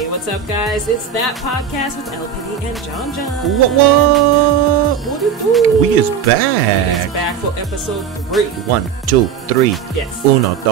Hey, what's up, guys? It's That Podcast with LPiddy and Jon Jon. What? We is back. We is back for episode 3. 1, 2, 3. Yes. 1, 2, 3. 1, 2,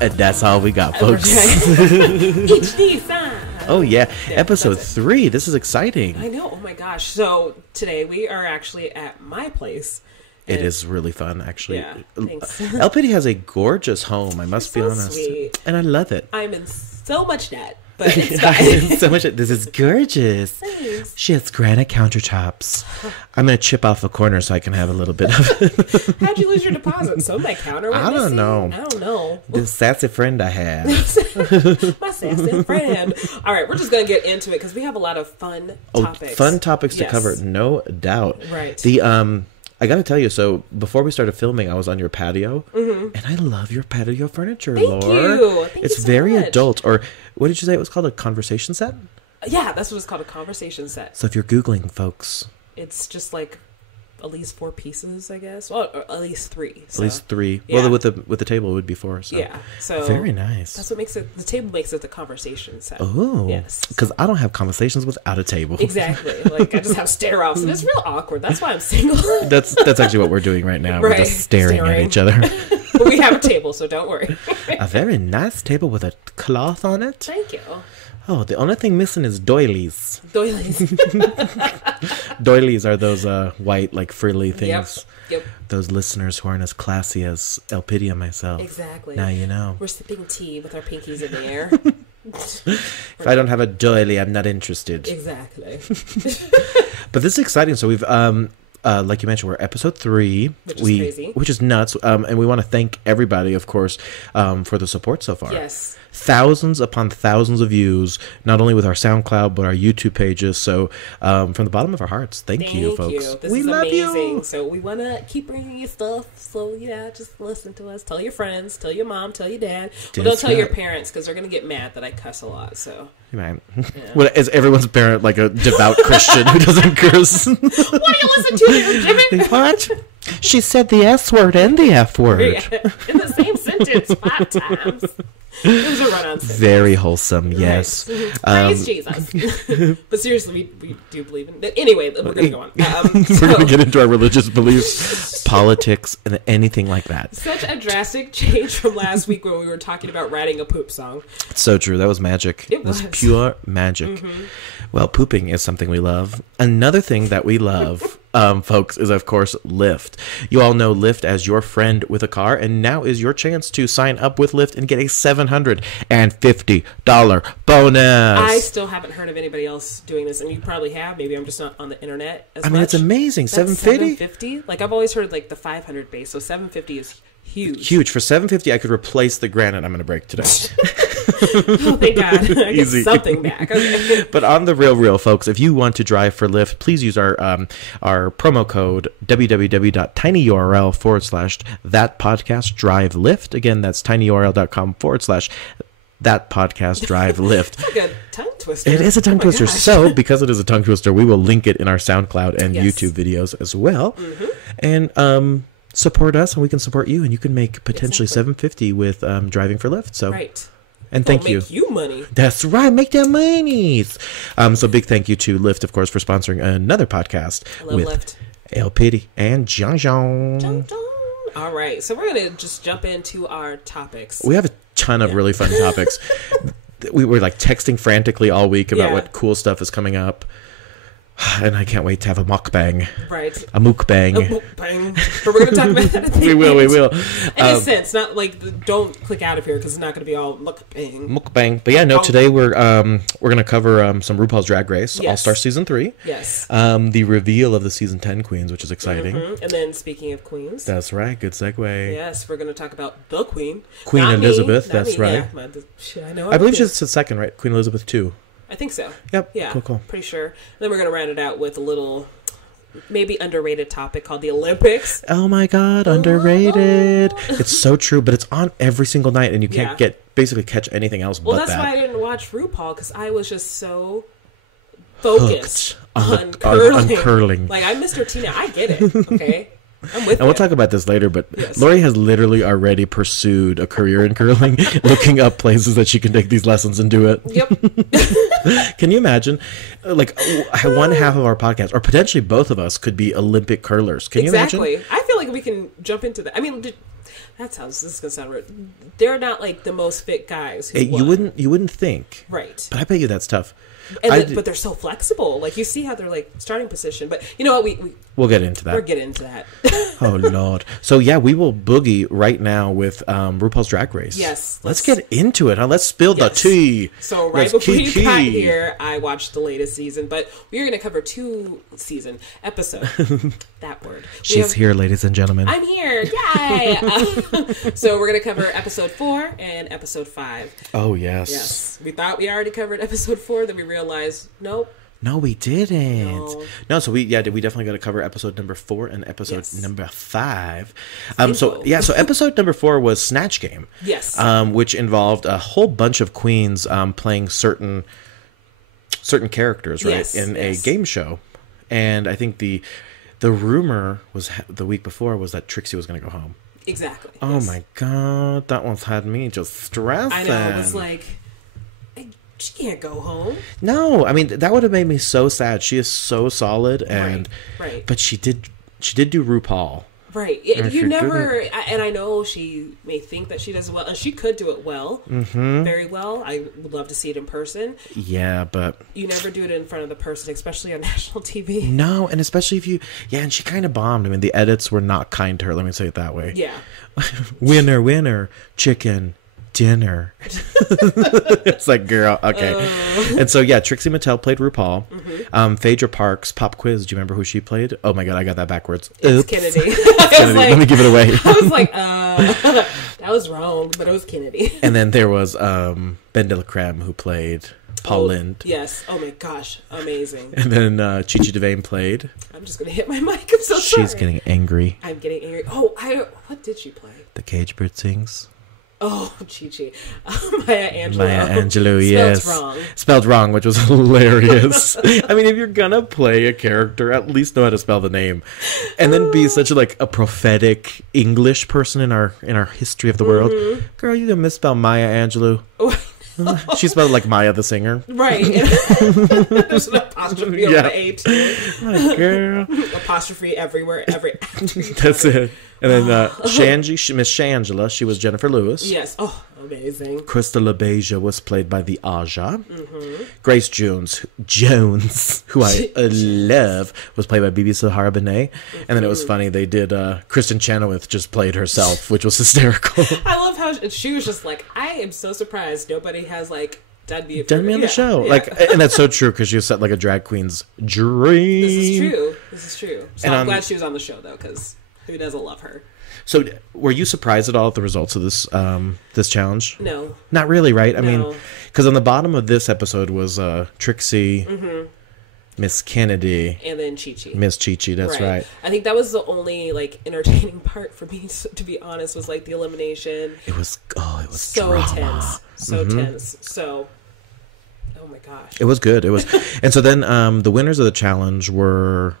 3. That's all we got, folks. HD sign. Oh, yeah. Episode 3. This is exciting. I know. Oh, my gosh. So, today we are actually at my place. It is really fun, actually. Yeah, thanks. LPiddy has a gorgeous home, I must be honest. Sweet. And I love it. I'm in so much debt, but it's fine. So much. This is gorgeous. Thanks. She has granite countertops. I'm going to chip off a corner so I can have a little bit of it. How'd you lose your deposit? So my counter went I don't missing? know. I don't know. This sassy friend I have. My sassy friend. All right, we're just going to get into it because we have a lot of fun topics. Fun topics to cover, no doubt. Right. The I got to tell you, so before we started filming, I was on your patio, and I love your patio furniture, Thank Laura. you. Thank It's you so very much. adult, or what did you say it was called? A conversation set? Yeah, that's what it's called, a conversation set. So if you're Googling, folks. It's just like at least 4 pieces, I guess. Well, or at least 3. So. At least 3. Yeah. Well, with the table it would be 4. So. Yeah. So very nice. That's what makes it. The table makes it the conversation set. Oh. Yes. Because I don't have conversations without a table. Exactly. Like I just have stare offs, and it's real awkward. That's why I'm single. That's actually what we're doing right now. Right. We're just staring at each other. But we have a table, so don't worry. A very nice table with a cloth on it. Thank you. Oh, the only thing missing is doilies. Doilies. Doilies are those white, like, frilly things. Yep. Those listeners who aren't as classy as LPiddy and myself. Exactly. Now you know. We're sipping tea with our pinkies in the air. If I don't have a doily, I'm not interested. Exactly. But this is exciting. So we've, like you mentioned, we're episode 3. Which is crazy. Which is nuts. And we want to thank everybody, of course, for the support so far. Yes. Thousands upon thousands of views, not only with our SoundCloud, but our YouTube pages. So from the bottom of our hearts, thank you, folks. This we is love amazing. you. So we want to keep bringing you stuff. So yeah, just listen to us. Tell your friends. Tell your mom. Tell your dad. Well, don't tell your parents because they're going to get mad that I cuss a lot. So. Man. Yeah. What, is everyone's parent like a devout Christian who doesn't curse? Why do you listen to her, Jimmy? What? She said the S word and the F word. Yeah, in the same sentence 5 times. It was a run-on sentence. Very wholesome, yes. Right. Praise Jesus. But seriously, we do believe in it. Anyway, we're going to go on. We're going to get into our religious beliefs, politics, and anything like that. Such a drastic change from last week when we were talking about writing a poop song. It's so true. That was magic. It was pure magic. Well, pooping is something we love. Another thing that we love, folks, is, of course, Lyft. You all know Lyft as your friend with a car, and now is your chance to sign up with Lyft and get a $750 bonus. I still haven't heard of anybody else doing this, and you probably have. Maybe I'm just not on the internet as much. I mean, it's amazing. That's $750? Like, I've always heard, like, the 500 base, so $750 is huge. Huge. For $750, I could replace the granite I'm going to break today. Oh, thank God. I get something back. Okay. But on the real, folks, if you want to drive for Lyft, please use our promo code www.tinyurl/thatpodcastdrivelyft. Again, that's tinyurl.com/thatpodcastdrivelyft. It's like a tongue twister. It is a tongue twister. Gosh. So, because it is a tongue twister, we will link it in our SoundCloud and Yes. YouTube videos as well. And support us, and we can support you, and you can make potentially $750 with driving for Lyft. So, right. and thank you. Make you money. That's right. Make that monies. So big thank you to Lyft, of course, for sponsoring another podcast with Lyft. LPiddy and Jon Jon. Jon Jon. All right. So we're going to just jump into our topics. We have a ton of really fun topics. We were like texting frantically all week about what cool stuff is coming up. And I can't wait to have a mukbang. Right. A mukbang. A mukbang. But we're going to talk about that at the We will. In a sense, not like, don't click out of here because it's not going to be all mukbang. Mukbang. But yeah, no, today we're going to cover some RuPaul's Drag Race, All-Star Season 3. Yes. The reveal of the Season 10 queens, which is exciting. And then speaking of queens. That's right. Good segue. Yes, we're going to talk about the queen. Queen Not Elizabeth, me, not that's me. right. Yeah, I know. I believe she's the second, right? Queen Elizabeth II. I think so. Yep. Yeah. Cool. Pretty sure. And then we're going to round it out with a little, maybe underrated topic called the Olympics. Oh my God, underrated. It's so true, but it's on every single night, and you can't basically catch anything else but that. Well, that's why I didn't watch RuPaul, because I was just so focused on curling. curling. Like, I'm Mr. Tina. I get it, okay? I'm with And we'll talk about this later, but Laurie has literally already pursued a career in curling, looking up places that she can take these lessons and do it. Yep. Can you imagine? Like, one half of our podcast, or potentially both of us, could be Olympic curlers. Can you imagine? Exactly. I feel like we can jump into that. I mean, this is gonna sound rude. They're not like the most fit guys. You wouldn't think, right? But I bet you that's tough. But they're so flexible. Like, you see how they're like starting position. But you know what? We'll get into that. We'll get into that. Oh, Lord. So, yeah, we will boogie right now with RuPaul's Drag Race. Yes. Let's get into it. Huh? Let's spill the tea. So, before you got here, I watched the latest season. But we're going to cover 2 season episodes. That word. She's here, ladies and gentlemen. I'm here. Yay! So, we're going to cover episode 4 and episode 5. Oh, yes. Yes. We thought we already covered episode 4. Then we realized, nope. No, we didn't. No, so we definitely got to cover episode number 4 and episode number 5. So episode number 4 was Snatch Game. Yes. Which involved a whole bunch of queens playing certain characters, right, in a game show. And I think the rumor was the week before was that Trixie was going to go home. Exactly. Oh my God, that one's had me just stressing. I know. It was like, she can't go home. No, I mean, that would have made me so sad. She is so solid, and right. But she did do RuPaul. Right. You never, and I know she may think that she does well, and she could do it well, very well. I would love to see it in person. Yeah, but you never do it in front of the person, especially on national TV. No, and especially if you, and she kind of bombed. I mean, the edits were not kind to her. Let me say it that way. Yeah. winner, chicken dinner. It's like, girl, okay. And so Trixie Mattel played RuPaul. Phaedra Parks, Pop Quiz, do you remember who she played? Oh my God, I got that backwards. It's Kennedy. Kennedy. Let me give it away. I was like, that was wrong, but it was Kennedy. And then there was Ben de la Creme, who played Paul Lind. Yes. Oh my gosh, amazing. And then Chi-Chi DeVane played. I'm just gonna hit my mic. I'm so sorry. She's getting angry. I'm getting angry. Oh, what did she play? The Cage Bird Sings. Oh, Chi-Chi. Maya Angelou, yes. Spelled wrong, which was hilarious. I mean, if you're gonna play a character, at least know how to spell the name. And then be such a prophetic English person in our history of the world. Girl, you can misspell Maya Angelou. She spelled like Maya the singer. Right. There's an apostrophe over the A too. My girl. Apostrophe everywhere, every That's it. And then Miss Shangela, she was Jennifer Lewis. Yes. Oh, amazing. Crystal LaBeija was played by the Aja. Grace Jones, who I love, was played by Bibi Sahara Benet. And then it was funny, they did Kristen Chenoweth just played herself, which was hysterical. I love how she was just like, I am so surprised nobody has done me on the show. Yeah. And that's so true, because she set like a drag queen's dream. This is true. So I'm glad she was on the show though, because who doesn't love her? So, were you surprised at all at the results of this this challenge? No, not really, right? I mean, because on the bottom of this episode was Trixie, Miss Kennedy, and then Chi-Chi. Miss Chi-Chi. That's right. I think that was the only entertaining part for me. To be honest, was the elimination. It was so drama. tense, so. Oh my gosh! It was good. It was, and so then the winners of the challenge were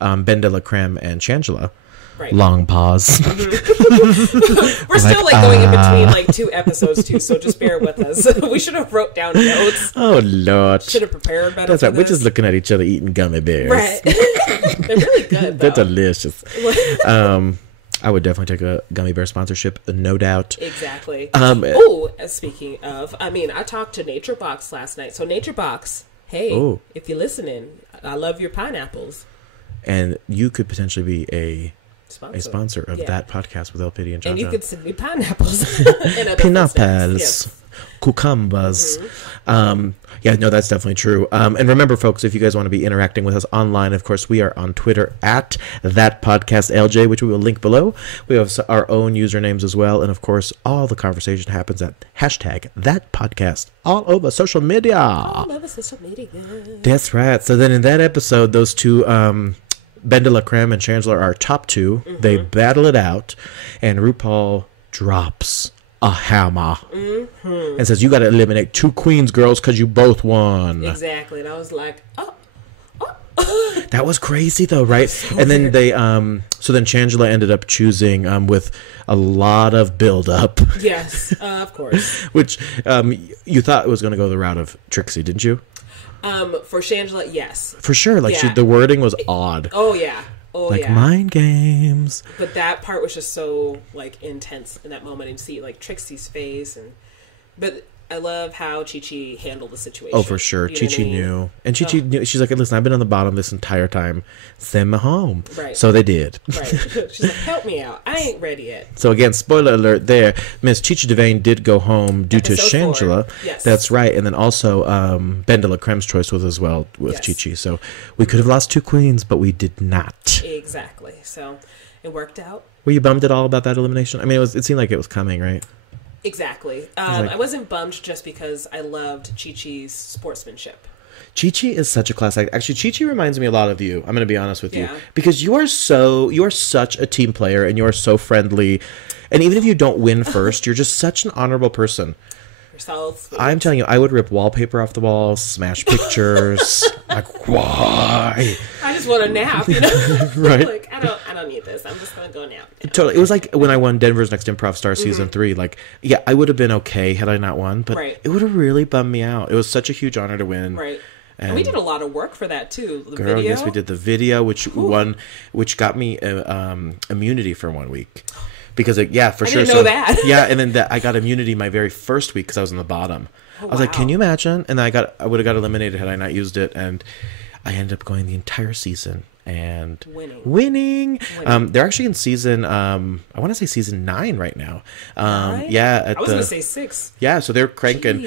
Ben de la Creme and Shangela. Right. Long pause. We're still going in between 2 episodes too, so just bear with us. We should have wrote down notes. Oh Lord! Should have prepared better. That's right. We're just looking at each other eating gummy bears. Right. They're really good. They're delicious. I would definitely take a gummy bear sponsorship, no doubt. Exactly. Speaking of, I talked to Nature Box last night. So Nature Box, hey, if you're listening, I love your pineapples. And you could potentially be a sponsor of that podcast with LPiddy and Jon Jon. And you could send me pineapples. Pineapples. Cucumbers. That's definitely true. And remember, folks, if you guys want to be interacting with us online, of course, we are on Twitter at ThatPodcastLJ, which we will link below. We have our own usernames as well. And, of course, all the conversation happens at #ThatPodcast all over social media. All over social media. That's right. So then in that episode, those two... Ben de la Creme and Shangela are our top 2. They battle it out, and RuPaul drops a hammer and says, "You got to eliminate 2 queens, girls, because you both won." Exactly, and I was like, oh. That was crazy though, right? So and then they so then Shangela ended up choosing with a lot of build up. Yes, of course. Which you thought it was going to go the route of Trixie, didn't you? For Shangela, yes. For sure. Like the wording was odd. Oh yeah. Oh like mind games. But that part was just so like intense in that moment, and see like Trixie's face, but I love how Chi-Chi handled the situation. Oh, for sure. Chi-Chi knew. And Chi-Chi knew. She's like, listen, I've been on the bottom this entire time. Send me home. Right. So they did. Right. She's like, help me out. I ain't ready yet. So again, spoiler alert there. Miss Chi-Chi DeVane did go home due to Shangela. Yes. That's right. And then also Ben de la Creme's choice was as well with Chi-Chi. So we could have lost 2 queens, but we did not. Exactly. So it worked out. Were you bummed at all about that elimination? I mean, it seemed like it was coming, right? Exactly. I wasn't bummed just because I loved Chi-Chi's sportsmanship. Chi-Chi is such a class act. Actually, Chi-Chi reminds me a lot of you. I'm going to be honest with you. Because you are such a team player, and you are so friendly. And even if you don't win first, you're just such an honorable person. Yourself. I'm telling you, I would rip wallpaper off the wall, smash pictures. Like, why? I just want a nap, you know? Right. Like, I don't need this. I'm just going to go nap. Totally. It was like when I won Denver's Next Improv Star Season 3. Like, yeah, I would have been okay had I not won, but it would have really bummed me out. It was such a huge honor to win. Right. And we did a lot of work for that, too. The girl, video. Yes, we did the video, which got me immunity for 1 week. Because, for sure. I didn't know that. Yeah, and then I got immunity my very first week because I was in the bottom. I was like, can you imagine? And then I would have got eliminated had I not used it. And I ended up going the entire season and winning. They're actually in season, I want to say season 9 right now. 9? Yeah. I was going to say 6. Yeah, so they're cranking.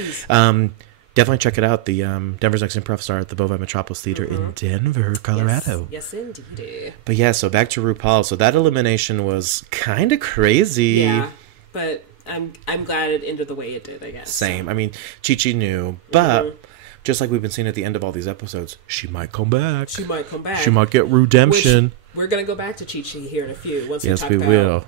Definitely check it out. The Denver's Next Improv Star at the Bovine Metropolis Theater in Denver, Colorado. Yes, indeed. But yeah, so back to RuPaul. So that elimination was kind of crazy. Yeah, but I'm glad it ended the way it did, I guess. Same. I mean, Chi-Chi knew, but just like we've been seeing at the end of all these episodes, she might come back. She might come back. She might get redemption. We're going to go back to Chi-Chi here in a few. Yes, we will.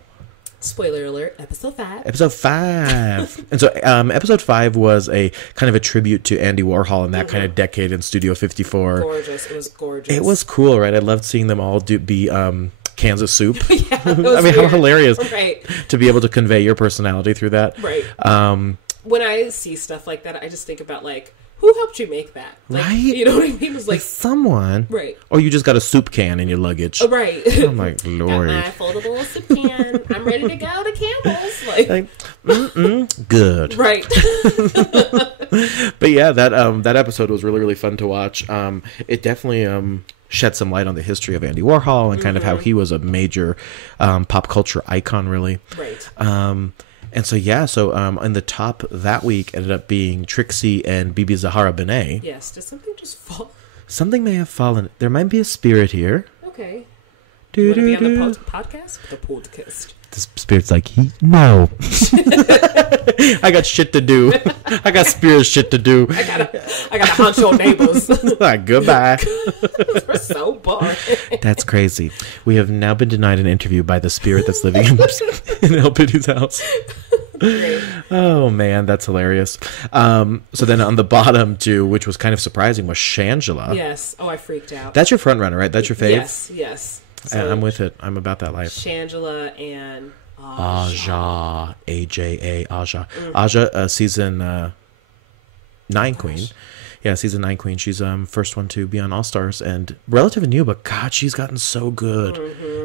Spoiler alert, episode 5. Episode 5. And so episode 5 was a kind of a tribute to Andy Warhol and that kind of decade in Studio 54. Gorgeous. It was gorgeous. It was cool, right? I loved seeing them all be Kansas soup. Yeah, I mean, how hilarious right. to be able to convey your personality through that. Right. When I see stuff like that, I just think about, like, who helped you make that? Like, right? You know what I mean? It was like someone. Right. Or you just got a soup can in your luggage. Oh, right. Oh, my Lord. Got my foldable soup can. I'm ready to go to Campbell's. Good. Right. But yeah, that episode was really, really fun to watch. It definitely shed some light on the history of Andy Warhol and kind of how he was a major pop culture icon, really. Right. And so, in the top that week ended up being Trixie and Bibi Zahara Benet. Yes. Did something just fall? Something may have fallen. There might be a spirit here. Okay. Do you want to be on the podcast? The podcast. The spirit's like, no. I got shit to do. I got spirit shit to do. I gotta hunt your neighbors. Goodbye. We're so boring. That's crazy. We have now been denied an interview by the spirit that's living in LPiddy's house. Great. Oh man, that's hilarious. So then on the bottom too, which was kind of surprising, was Shangela. Yes. Oh, I freaked out. That's your front runner, right? That's your fave? Yes. So I'm with it. I'm about that life. Shangela and Aja. AJA. Aja. Aja, season 9 queen. Yeah, season 9 queen. She's first one to be on All Stars and relatively new, but God, she's gotten so good.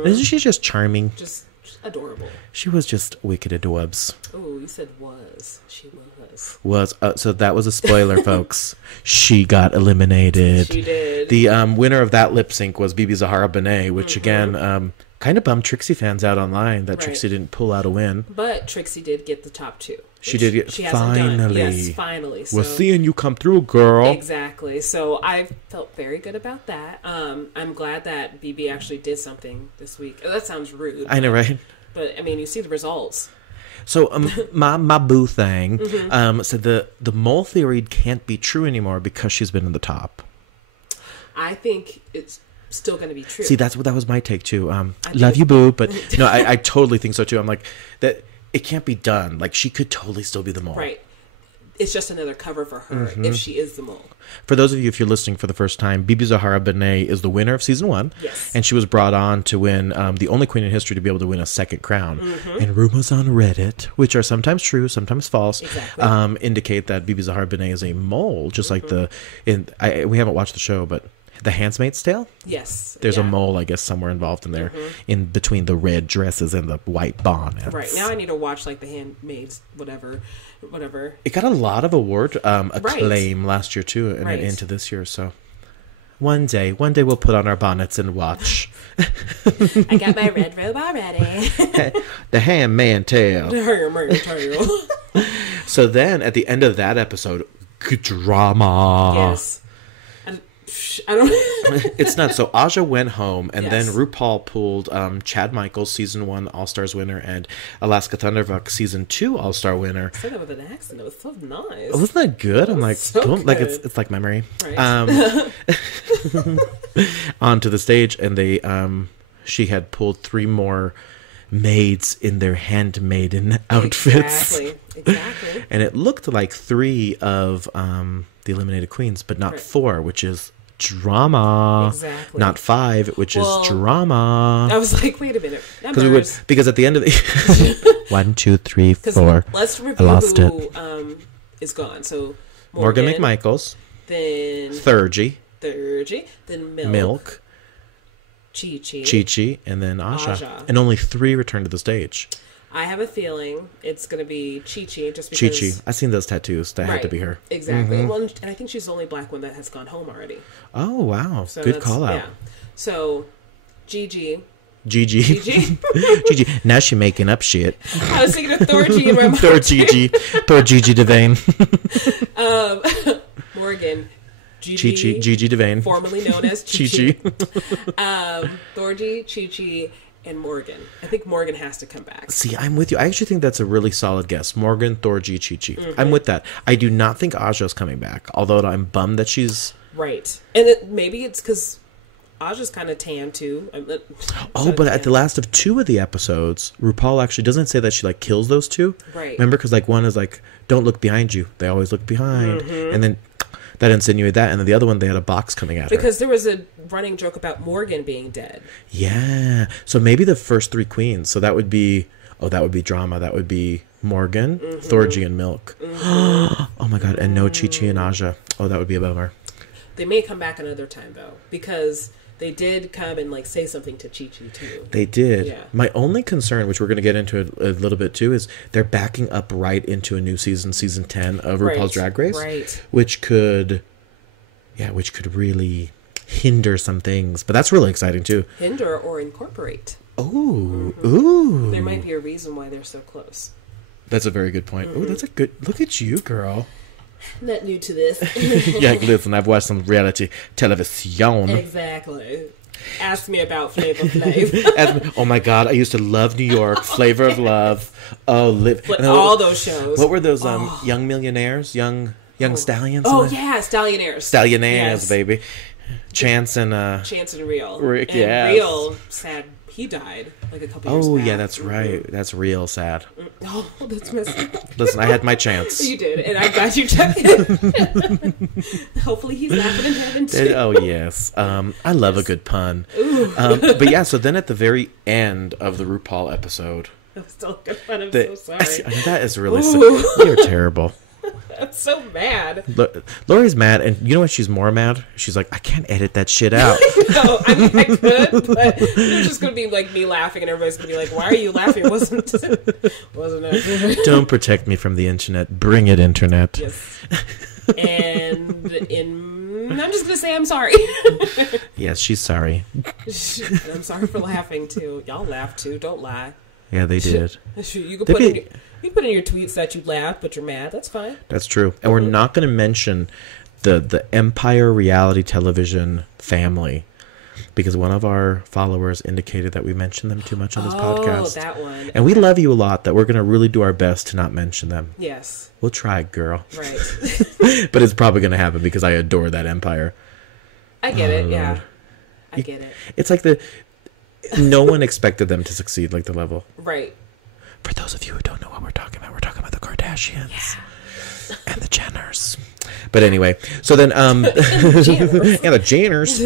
Isn't she just charming? Just adorable. She was just wicked adorbs. Oh, you said was. She was. So that was a spoiler, folks. She got eliminated. She did. The winner of that lip sync was Bibi Zahara Benet, which again kind of bummed Trixie fans out online that Trixie didn't pull out a win. But Trixie did get the top 2. She did get finally. Yes, finally. So, we're seeing you come through, girl. Exactly. So I felt very good about that. I'm glad that Bibi actually did something this week. That sounds rude. I know, right? But I mean, you see the results. So my boo thing said the mole theory can't be true anymore because she's been in the top. I think it's still going to be true. See, that was my take too. Love you, boo, but no, I totally think so too. I'm like that. It can't be done. Like she could totally still be the mole. Right. it's just another cover for her if she is the mole. For those of you, if you're listening for the first time, Bibi Zahara Benet is the winner of season 1. Yes. And she was brought on to win, the only queen in history to be able to win a second crown. And rumors on Reddit, which are sometimes true, sometimes false, indicate that Bibi Zahara Benet is a mole, just like we haven't watched the show, but The Handmaid's Tale? Yes. There's a mole, I guess, somewhere involved in there, in between the red dresses and the white bonnets. Right. Now I need to watch, like, The Handmaid's, whatever. It got a lot of award acclaim last year, too, and into this year, so... One day we'll put on our bonnets and watch. I got my red robe already. The Handmaid's Tale. The Handmaid's Tale. So then, at the end of that episode, drama. Yes. I don't. It's nuts. So Aja went home, and then RuPaul pulled Chad Michaels, season 1 All Stars winner, and Alaska Thunderfuck, season 2 All Star winner. I said that with an accent. It was so nice. Wasn't that good? I'm like, so don't good. like it's like memory. Right. Onto the stage, and they she had pulled 3 more maids in their handmaiden outfits. Exactly. And it looked like 3 of the eliminated queens, but not 4, which is drama. Exactly. Not 5, which is drama. I was like, wait a minute. Because at the end of the 1, 2, 3, 4. Let's review who is gone. So Morgan McMichaels. Then Thurgy. Then Milk. Chi-Chi, and then Aja. And only 3 returned to the stage. I have a feeling it's going to be Chi-Chi, just because... Chi-Chi. I've seen those tattoos. That had to be her. Exactly. Well, and I think she's the only black one that has gone home already. Oh, wow. So good call out. Yeah. So, Gigi. Gigi. Now she's making up shit. I was thinking of Thorgy in my mind. Thor Gigi Devane. Morgan. Gigi Devane. Formerly known as Chi-Chi. Thorgy, Chi-Chi, and Morgan. I think Morgan has to come back. See, I'm with you. I actually think that's a really solid guess. Morgan, Thorgy, Chi-Chi. I'm with that. I do not think Aja's coming back, although I'm bummed that she's... Right. And maybe it's because Aja's kind of tan, too. But at the last of 2 of the episodes, RuPaul actually doesn't say that she, like, kills those 2. Right. Remember? Because, like, one is like, don't look behind you. They always look behind. And then... that insinuated that, and then the other one, they had a box coming at her. Because there was a running joke about Morgan being dead. Yeah. So maybe the first 3 queens. So that would be drama. That would be Morgan, Thorgy, and Milk. Oh my God. And no Chi-Chi and Aja. Oh, that would be a bummer. They may come back another time, though, because they did come and, like, say something to Chi-Chi, too. They did. Yeah. My only concern, which we're going to get into a little bit, too, is they're backing up right into a new season 10 of RuPaul's Drag Race. Right. Which could really hinder some things. But that's really exciting, too. Hinder or incorporate. Oh. Ooh. There might be a reason why they're so close. That's a very good point. Oh, that's a good... Look at you, girl. Not new to this. Yeah, listen, I've watched some reality television. Exactly. Ask me about Flavor Flav. Oh my God, I used to love New York. Flavor of Love. Oh, all those shows. What were those young millionaires? Young stallions? Oh, yeah, Stallionaires. Stallionaires, yes. Baby. Chance and Real. Rick, Real, sad. He died like a couple years back. Oh, yeah, that's right. That's real sad. Oh, that's messed up. Listen, I had my chance. You did, and I'm glad you took it. Hopefully he's laughing in heaven, too. Oh, yes. I love a good pun. But yeah, so then at the very end of the RuPaul episode... That was still a good pun. I'm so sorry. That is really... You're terrible. I'm so mad. Laurie's mad, and you know what? She's more mad. She's like, I can't edit that shit out. No, I mean I could, but it's just gonna be like me laughing, and everybody's gonna be like, "Why are you laughing? Wasn't it?" Don't protect me from the internet. Bring it, internet. Yes. And I'm just gonna say I'm sorry. Yes, she's sorry. I'm sorry for laughing too. Y'all laughed too. Don't lie. Yeah, they did. You can put in your tweets that you laughed, but you're mad. That's fine. That's true. And we're not going to mention the Empire reality television family because one of our followers indicated that we mentioned them too much on this podcast. Oh, that one. And we love you a lot, that we're going to really do our best to not mention them. Yes. We'll try, girl. Right. But it's probably going to happen because I adore that Empire. I get it, yeah. I get it. It's like no one expected them to succeed like the level. Right. For those of you who don't know what we're talking about the Kardashians and the Jenners. But anyway, so then yeah, the Jenners.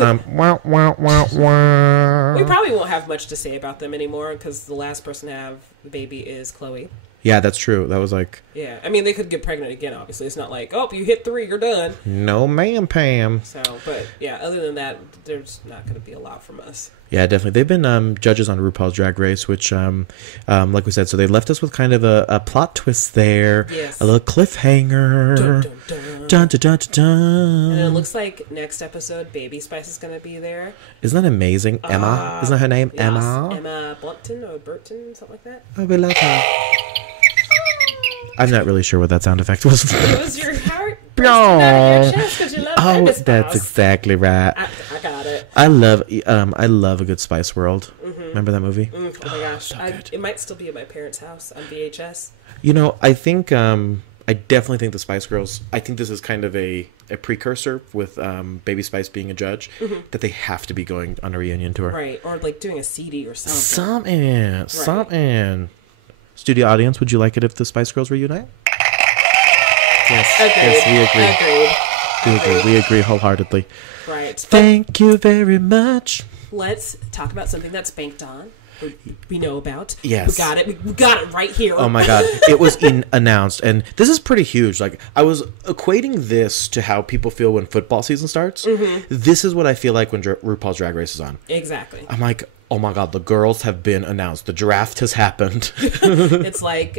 We probably won't have much to say about them anymore because the last person to have the baby is Chloe. Yeah, that's true. That was like... Yeah, I mean, they could get pregnant again, obviously. It's not like, oh, you hit 3, you're done. No, ma'am, Pam. So, but, yeah, other than that, there's not going to be a lot from us. Yeah, definitely. They've been judges on RuPaul's Drag Race, which, like we said, so they left us with kind of a plot twist there. Yes. A little cliffhanger. Dun, dun, dun. Dun, dun, dun, dun, dun. And it looks like next episode, Baby Spice is going to be there. Isn't that amazing? Emma? Isn't that her name? Yes. Emma? Emma Blumpton or Burton, something like that. Oh, we love her. I'm not really sure what that sound effect was. It was your heart bursting out of your chest because you love Baby Spice. That's exactly right. I got it. I love a good Spice World. Mm-hmm. Remember that movie? Oh my gosh. It might still be at my parents' house on VHS. You know, I think, I definitely think the Spice Girls, I think this is kind of a precursor with Baby Spice being a judge, that they have to be going on a reunion tour. Right, or like doing a CD or something. Something. Studio audience, would you like it if the Spice Girls reunite? Yes. Agreed. We agree. We agree wholeheartedly. Right. Thank you very much. Let's talk about something that's banked on. We know about. Yes. We got it. We got it right here. Oh my God. It was announced. And this is pretty huge. Like, I was equating this to how people feel when football season starts. This is what I feel like when RuPaul's Drag Race is on. Exactly. I'm like, oh my God, the girls have been announced. The draft has happened. It's like,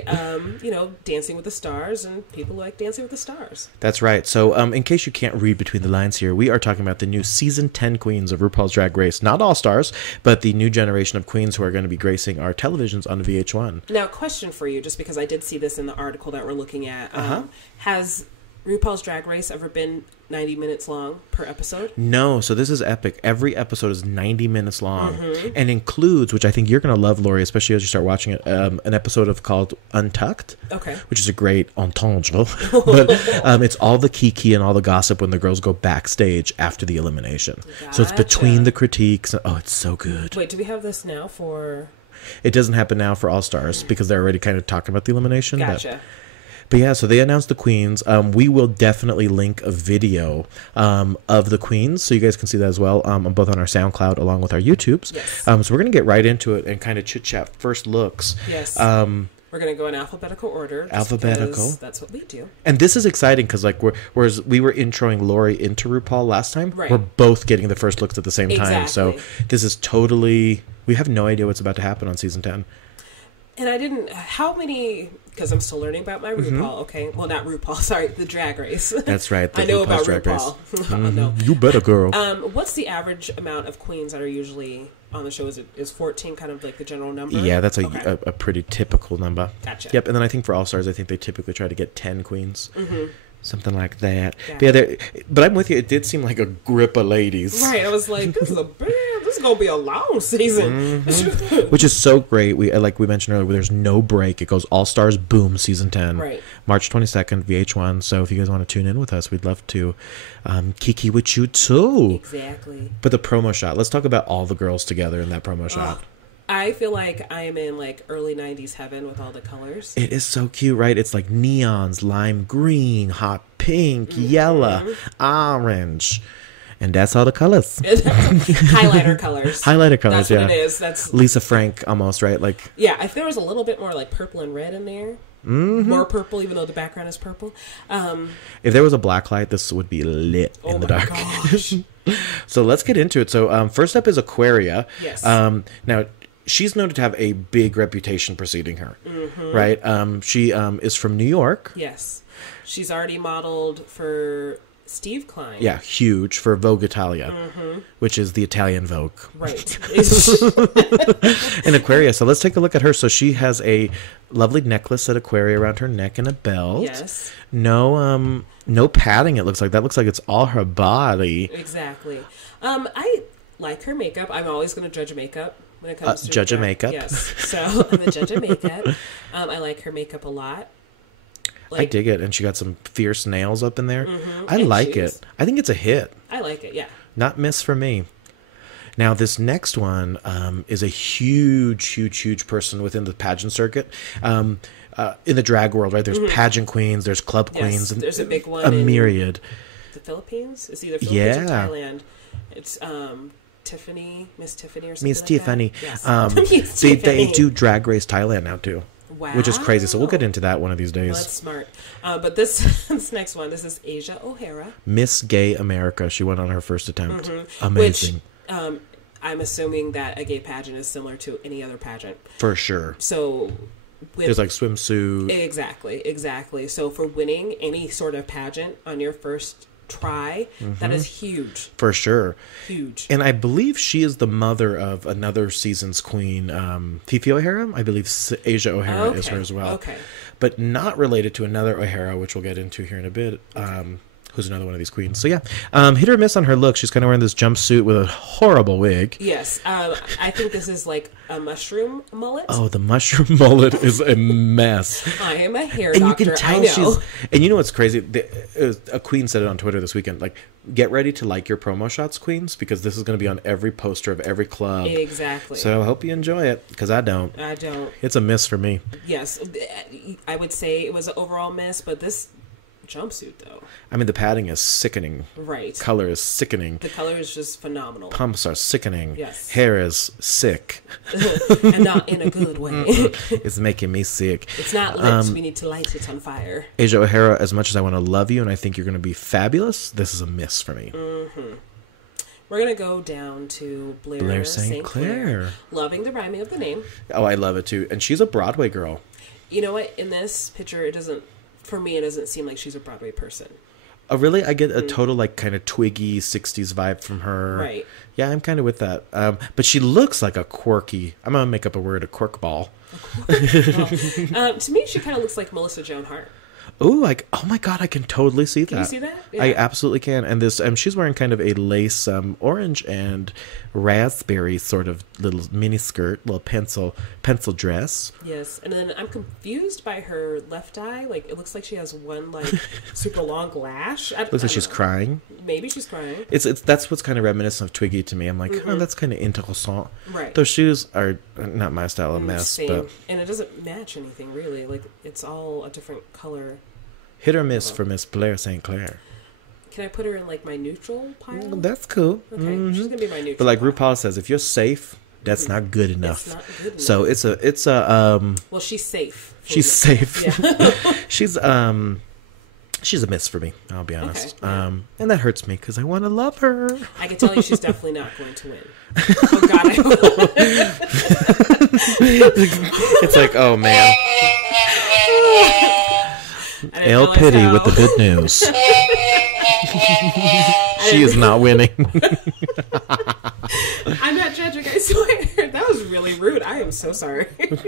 Dancing with the Stars, and people like Dancing with the Stars. That's right. So, in case you can't read between the lines here, we are talking about the new season 10 queens of RuPaul's Drag Race. Not all stars, but the new generation of queens who are going to be gracing our televisions on VH1. Now, question for you, just because I did see this in the article that we're looking at. Has RuPaul's Drag Race ever been 90 minutes long per episode? No, so this is epic. Every episode is 90 minutes long and includes, which I think you're going to love, Laurie, especially as you start watching it, an episode called Untucked, which is a great entendre. But it's all the kiki and all the gossip when the girls go backstage after the elimination. Gotcha. So it's between the critiques. Oh, it's so good. Wait, do we have this now for... It doesn't happen now for All Stars because they're already kind of talking about the elimination. Gotcha. But yeah, so they announced the queens. We will definitely link a video of the queens, so you guys can see that as well, both on our SoundCloud along with our YouTubes. Yes. So we're going to get right into it and kind of chit-chat first looks. Yes. We're going to go in alphabetical order. Alphabetical. That's what we do. And this is exciting because, like, whereas we were introing Laurie into RuPaul last time, we're both getting the first looks at the same time. So this is totally... We have no idea what's about to happen on season 10. And I didn't... How many... Because I'm still learning about my RuPaul, okay? Well, not RuPaul, sorry, the Drag Race. That's right. I know about RuPaul. No. You better, girl. What's the average amount of queens that are usually on the show? Is 14 kind of like the general number? Yeah, that's a pretty typical number. Gotcha. Yep, and then I think for All Stars, I think they typically try to get 10 queens. Something like that. Gotcha. But I'm with you. It did seem like a grip of ladies. Right. I was like, this is going to be a long season. Which is so great. Like we mentioned earlier, there's no break. It goes All Stars, boom, season 10. Right. March 22nd, VH1. So if you guys want to tune in with us, we'd love to kiki with you too. Exactly. But the promo shot. Let's talk about all the girls together in that promo shot. I feel like I am in like early 90s heaven with all the colors. It is so cute, right? It's like neons, lime green, hot pink, yellow, orange. And that's all the colors. Highlighter colors. Highlighter colors, That's what it is. That's Lisa Frank almost, right? Like, yeah, if there was a little bit more like purple and red in there. More purple, even though the background is purple. If there was a black light, this would be lit in the dark. Gosh. So let's get into it. So first up is Aquaria. Yes. Now, she's known to have a big reputation preceding her, right? She is from New York. Yes. She's already modeled for Steve Klein. Yeah, huge for Vogue Italia, which is the Italian Vogue. Right. And Aquaria. So let's take a look at her. So she has a lovely necklace at Aquaria around her neck and a belt. Yes. No padding. It looks like that. Looks like it's all her body. Exactly. I like her makeup. I'm always going to judge makeup when it comes to judge a makeup. Yes. So I'm a judge of makeup. I like her makeup a lot. I dig it, and she got some fierce nails up in there. I like it. I think it's a hit. I like it, yeah. Not miss for me. Now, this next one is a huge person within the pageant circuit. In the drag world, right? There's pageant queens, there's club queens. And there's a big one. A myriad. The Philippines? It's either Philippines or Thailand. It's Miss Tiffany or something Miss Tiffany. Yes. They do Drag Race Thailand now, too. Wow. Which is crazy. So we'll get into that one of these days. Well, that's smart. But this next one, this is Asia O'Hara. Miss Gay America. She went on her first attempt. Amazing. Which, I'm assuming that a gay pageant is similar to any other pageant. For sure. So... there's like swimsuit. Exactly. So for winning any sort of pageant on your first try, that is huge. For sure. Huge. And I believe she is the mother of another season's queen, Fifi O'Hara. I believe Asia O'Hara is her as well. Okay. But not related to another O'Hara, which we'll get into here in a bit. Who's another one of these queens. So yeah, hit or miss on her look. She's kind of wearing this jumpsuit with a horrible wig. Yes. I think this is like a mushroom mullet. Oh, the mushroom mullet is a mess. I am a hair and doctor. You can tell she's... And you know what's crazy? A queen said it on Twitter this weekend. Like, get ready to like your promo shots, queens, because this is going to be on every poster of every club. Exactly. So I hope you enjoy it, because I don't. It's a miss for me. Yes. I would say it was an overall miss, but this... jumpsuit though, I mean, the padding is sickening. Right. Color is sickening. The color is just phenomenal. Pumps are sickening. Yes. Hair is sick. And not in a good way. It's making me sick. It's not lips. We need to light it on fire. Asia O'Hara, as much as I want to love you and I think you're going to be fabulous, this is a miss for me. We're going to go down to Blair St. Clair. Loving the rhyming of the name. Oh, I love it too. And she's a Broadway girl. You know what? In this picture, for me, it doesn't seem like she's a Broadway person. Oh, really? I get a total, like, kind of twiggy 60s vibe from her. Right. Yeah, I'm kind of with that. But she looks like a quirky... I'm going to make up a word, a quirk ball. To me, she kind of looks like Melissa Joan Hart. Ooh, like, oh my God, I can totally see that. Can you see that? Yeah. I absolutely can. And this, she's wearing kind of a lace orange and raspberry sort of little mini skirt, little pencil dress. Yes, and then I'm confused by her left eye. Like, it looks like she has one, like, super long lash. Looks like she's crying. Maybe she's crying. That's what's kind of reminiscent of Twiggy to me. I'm like, oh, that's kind of interessant. Right. Those shoes are not my style of mess. Same. But and it doesn't match anything, really. Like, it's all a different color. Hit or miss for Miss Blair St. Clair. Can I put her in, like, my neutral pile? That's cool. Okay, she's going to be my neutral But like pile. RuPaul says, if you're safe, that's not good enough. It's not good enough. So it's a well, she's safe. She's safe. Yeah. she's a miss for me, I'll be honest. Okay. And that hurts me because I want to love her. I can tell you she's definitely not going to win. Oh God, I hope. It's like, oh man. LPiddy with the good news. She is not winning. I'm not judging, I swear. That was really rude. I am so sorry.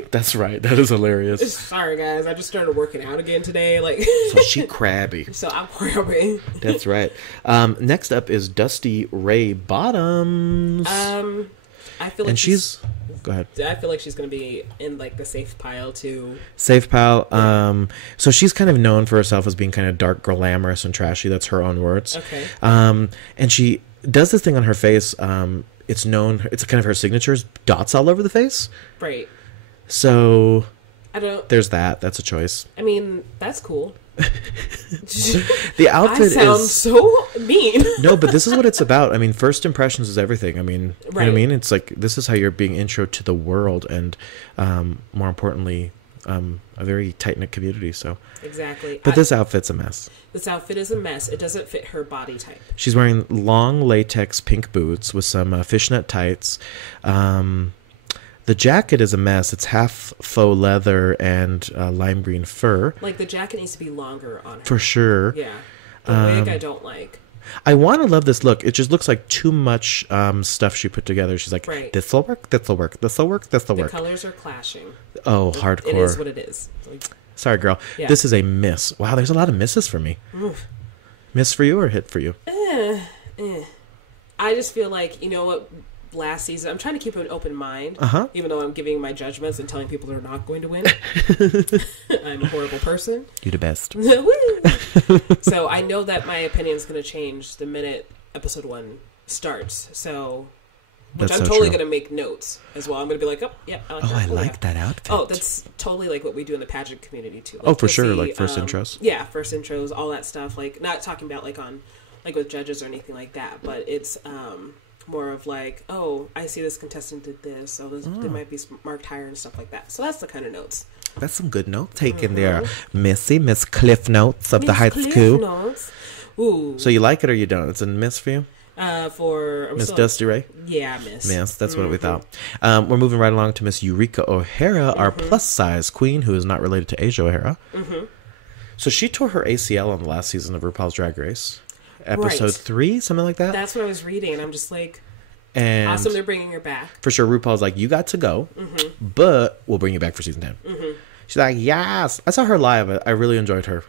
That's right. That is hilarious. Sorry, guys. I just started working out again today. Like, so she crabby. So I'm crabby. That's right. Next up is Dusty Ray Bottoms. I feel like she's... Go ahead. I feel like she's going to be in, like, the safe pile, too. Safe pile. Yeah. So she's kind of known for herself as being kind of dark, glamorous, and trashy. That's her own words. Okay. And she does this thing on her face. It's kind of her signatures, dots all over the face. Right. So... There's that. That's a choice. I mean, that's cool. The outfit sound so mean. No, but this is what it's about. I mean, first impressions is everything. I mean, right. You know what I mean? It's like, this is how you're being intro to the world and, more importantly, a very tight-knit community. So exactly. But this outfit's a mess. This outfit is a mess. It doesn't fit her body type. She's wearing long latex pink boots with some fishnet tights. The jacket is a mess. It's half faux leather and lime green fur. Like, the jacket needs to be longer on her. For sure. Yeah. The wig I don't like. I want to love this look. It just looks like too much stuff she put together. She's like, right. This'll work, this'll work, this'll work, this'll work. The colors are clashing. Oh, hardcore. It is what it is. Like, sorry, girl. Yeah. This is a miss. Wow, there's a lot of misses for me. Oof. Miss for you or hit for you? I just feel like, you know what? Last season, I'm trying to keep an open mind, even though I'm giving my judgments and telling people they're not going to win. I'm a horrible person. You're the best. So I know that my opinion is going to change the minute episode 1 starts. So Which I'm totally going to make notes as well. I'm going to be like, oh, yeah. I like that outfit. Oh, that's totally like what we do in the pageant community too. Like, oh, for sure. Like first intros. Yeah, first intros, all that stuff. Like not talking about like on like with judges or anything like that, but it's more of like, oh, I see this contestant did this, so they might be marked higher and stuff like that. So that's the kind of notes. That's some good note taking there, Miss Cliff Notes of the high school. Notes. Ooh. So you like it or you don't? It's a miss for you? For Miss Dusty Ray? Yeah, miss. Miss, that's what we thought. We're moving right along to Miss Eureka O'Hara, our plus-size queen, who is not related to Asia O'Hara. So she tore her ACL on the last season of RuPaul's Drag Race. Episode 3, something like that? That's what I was reading, and I'm just like, awesome they're bringing her back. For sure, RuPaul's like, you got to go, but we'll bring you back for season 10. She's like, yes! I saw her live. I really enjoyed her.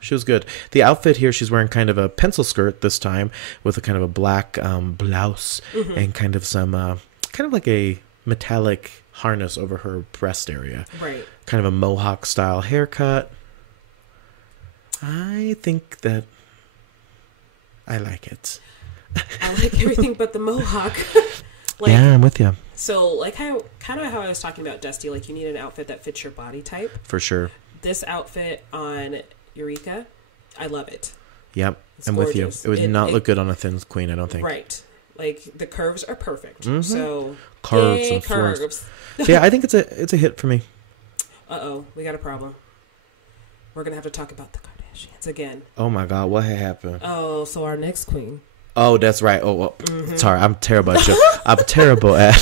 She was good. The outfit here, she's wearing kind of a pencil skirt this time with a kind of a black blouse and kind of some, kind of like a metallic harness over her breast area. Right. Kind of a mohawk style haircut. I think that I like it. I like everything but the mohawk. Like, yeah, I'm with you. So, like how I was talking about Dusty, like you need an outfit that fits your body type. For sure. This outfit on Eureka, I love it. Yep, it's I'm gorgeous. with you. It would not look good on a thin queen, I don't think. Right. Like the curves are perfect. So curves and curves. So yeah, I think it's a hit for me. We got a problem. We're gonna have to talk about the Kardashians again. Oh my God, what happened? Oh, so our next queen. Oh, that's right. Oh, well, sorry, I'm terrible at you. I'm terrible at.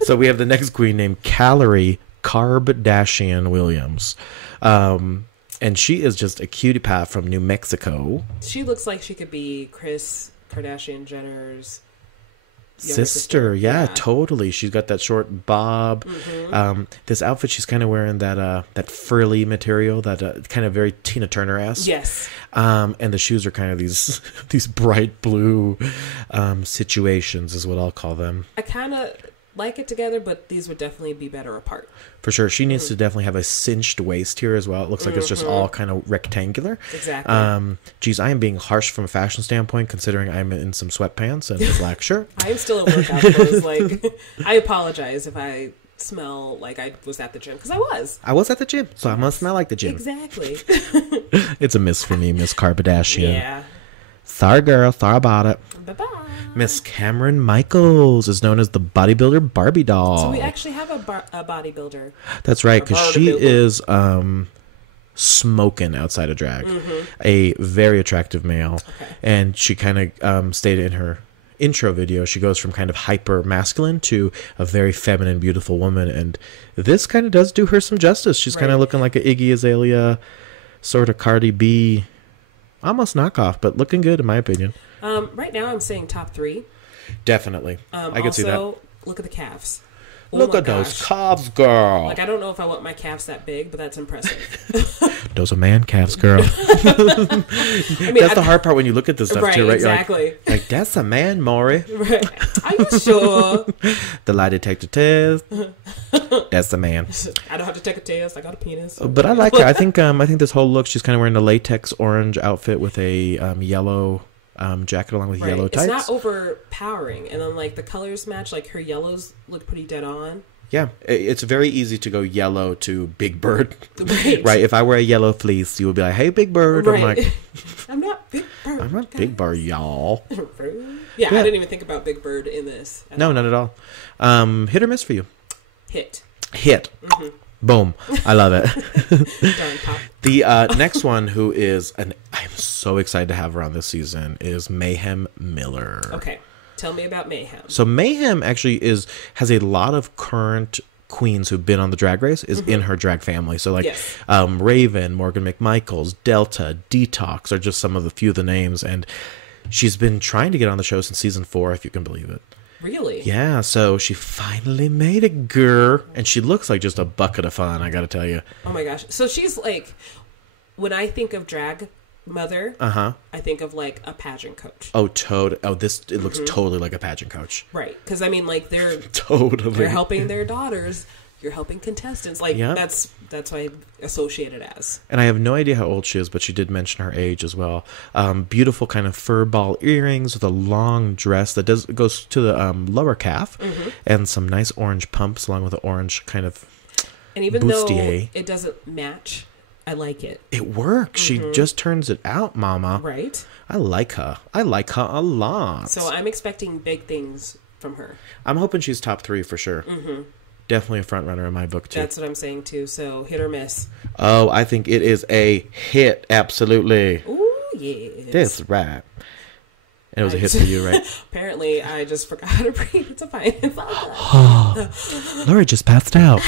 So we have the next queen named Calorie Kardashian Williams. And she is just a cutie pie from New Mexico. She looks like she could be Kris Kardashian Jenner's sister. Yeah, totally. She's got that short bob. This outfit, she's kind of wearing that frilly material, that kind of very Tina Turner-esque. Yes. And the shoes are kind of these bright blue situations is what I'll call them. I kind of like it together, but these would definitely be better apart. For sure. She needs to definitely have a cinched waist here as well. It looks like it's just all kind of rectangular. Exactly. Geez, I am being harsh from a fashion standpoint, considering I'm in some sweatpants and a black shirt. I am still in workout clothes. Like, I apologize if I smell like I was at the gym, because I was. I was at the gym, so I must smell like the gym. Exactly. It's a miss for me, Miss Kardashian. Yeah. Sorry, girl. Sorry about it. Bye-bye. Miss Cameron Michaels is known as the bodybuilder Barbie doll. So we actually have a bodybuilder. That's right, because she is smoking outside of drag. A very attractive male. Okay. And she kind of stated in her intro video, she goes from kind of hyper masculine to a very feminine, beautiful woman. And this kind of does do her some justice. She's kind of looking like an Iggy Azalea, sort of Cardi B, almost knockoff, but looking good in my opinion. Right now I'm saying top 3. Definitely. I can see that. Also, look at the calves. Look at those calves, girl. Like, I don't know if I want my calves that big, but that's impressive. Those are man calves, girl. I mean, that's the hard part when you look at this stuff, too, right? Exactly. Like, that's a man, Maury. Right. Are you sure? The lie detector test. That's the man. I don't have to take a test. I got a penis. But I like her. I think this whole look, she's kind of wearing a latex orange outfit with a yellow jacket along with yellow tights. It's not overpowering, and then like the colors match. Like her yellows look pretty dead on. Yeah, it's very easy to go yellow to Big Bird. Right. If I wear a yellow fleece, you would be like, "Hey, Big Bird." Right. I'm like, I'm not Big Bird. I'm not Big Bird, y'all. Yeah, I didn't even think about Big Bird in this. No, not at all. Hit or miss for you? Hit. Boom. I love it. The next one, who is I'm so excited to have her on this season, is Mayhem Miller. Okay. Tell me about Mayhem. So Mayhem actually has a lot of current queens who've been on the Drag Race is in her drag family. So like Raven, Morgan McMichaels, Delta, Detox are just some of the few of the names, and she's been trying to get on the show since season 4, if you can believe it. Really? Yeah, so she finally made it, girl. And she looks like just a bucket of fun, I gotta tell you. Oh my gosh. So she's like, when I think of drag mother, I think of like a pageant coach. Oh, it looks totally like a pageant coach. Right. Because I mean, like they're they're helping their daughters you're helping contestants. Like, that's what I associate it as. And I have no idea how old she is, but she did mention her age as well. Beautiful kind of fur ball earrings with a long dress that goes to the lower calf, and some nice orange pumps along with an orange kind of and even bustier. Though it doesn't match, I like it. It works. She just turns it out, mama. Right. I like her. I like her a lot. So I'm expecting big things from her. I'm hoping she's top 3 for sure. Definitely a front runner in my book too. That's what I'm saying too. So hit or miss. Oh, I think it is a hit. Absolutely. Ooh, yes. That's right. And it was a hit for you, right? Apparently, I just forgot how to breathe. It's fine. It's all good. Laurie just passed out.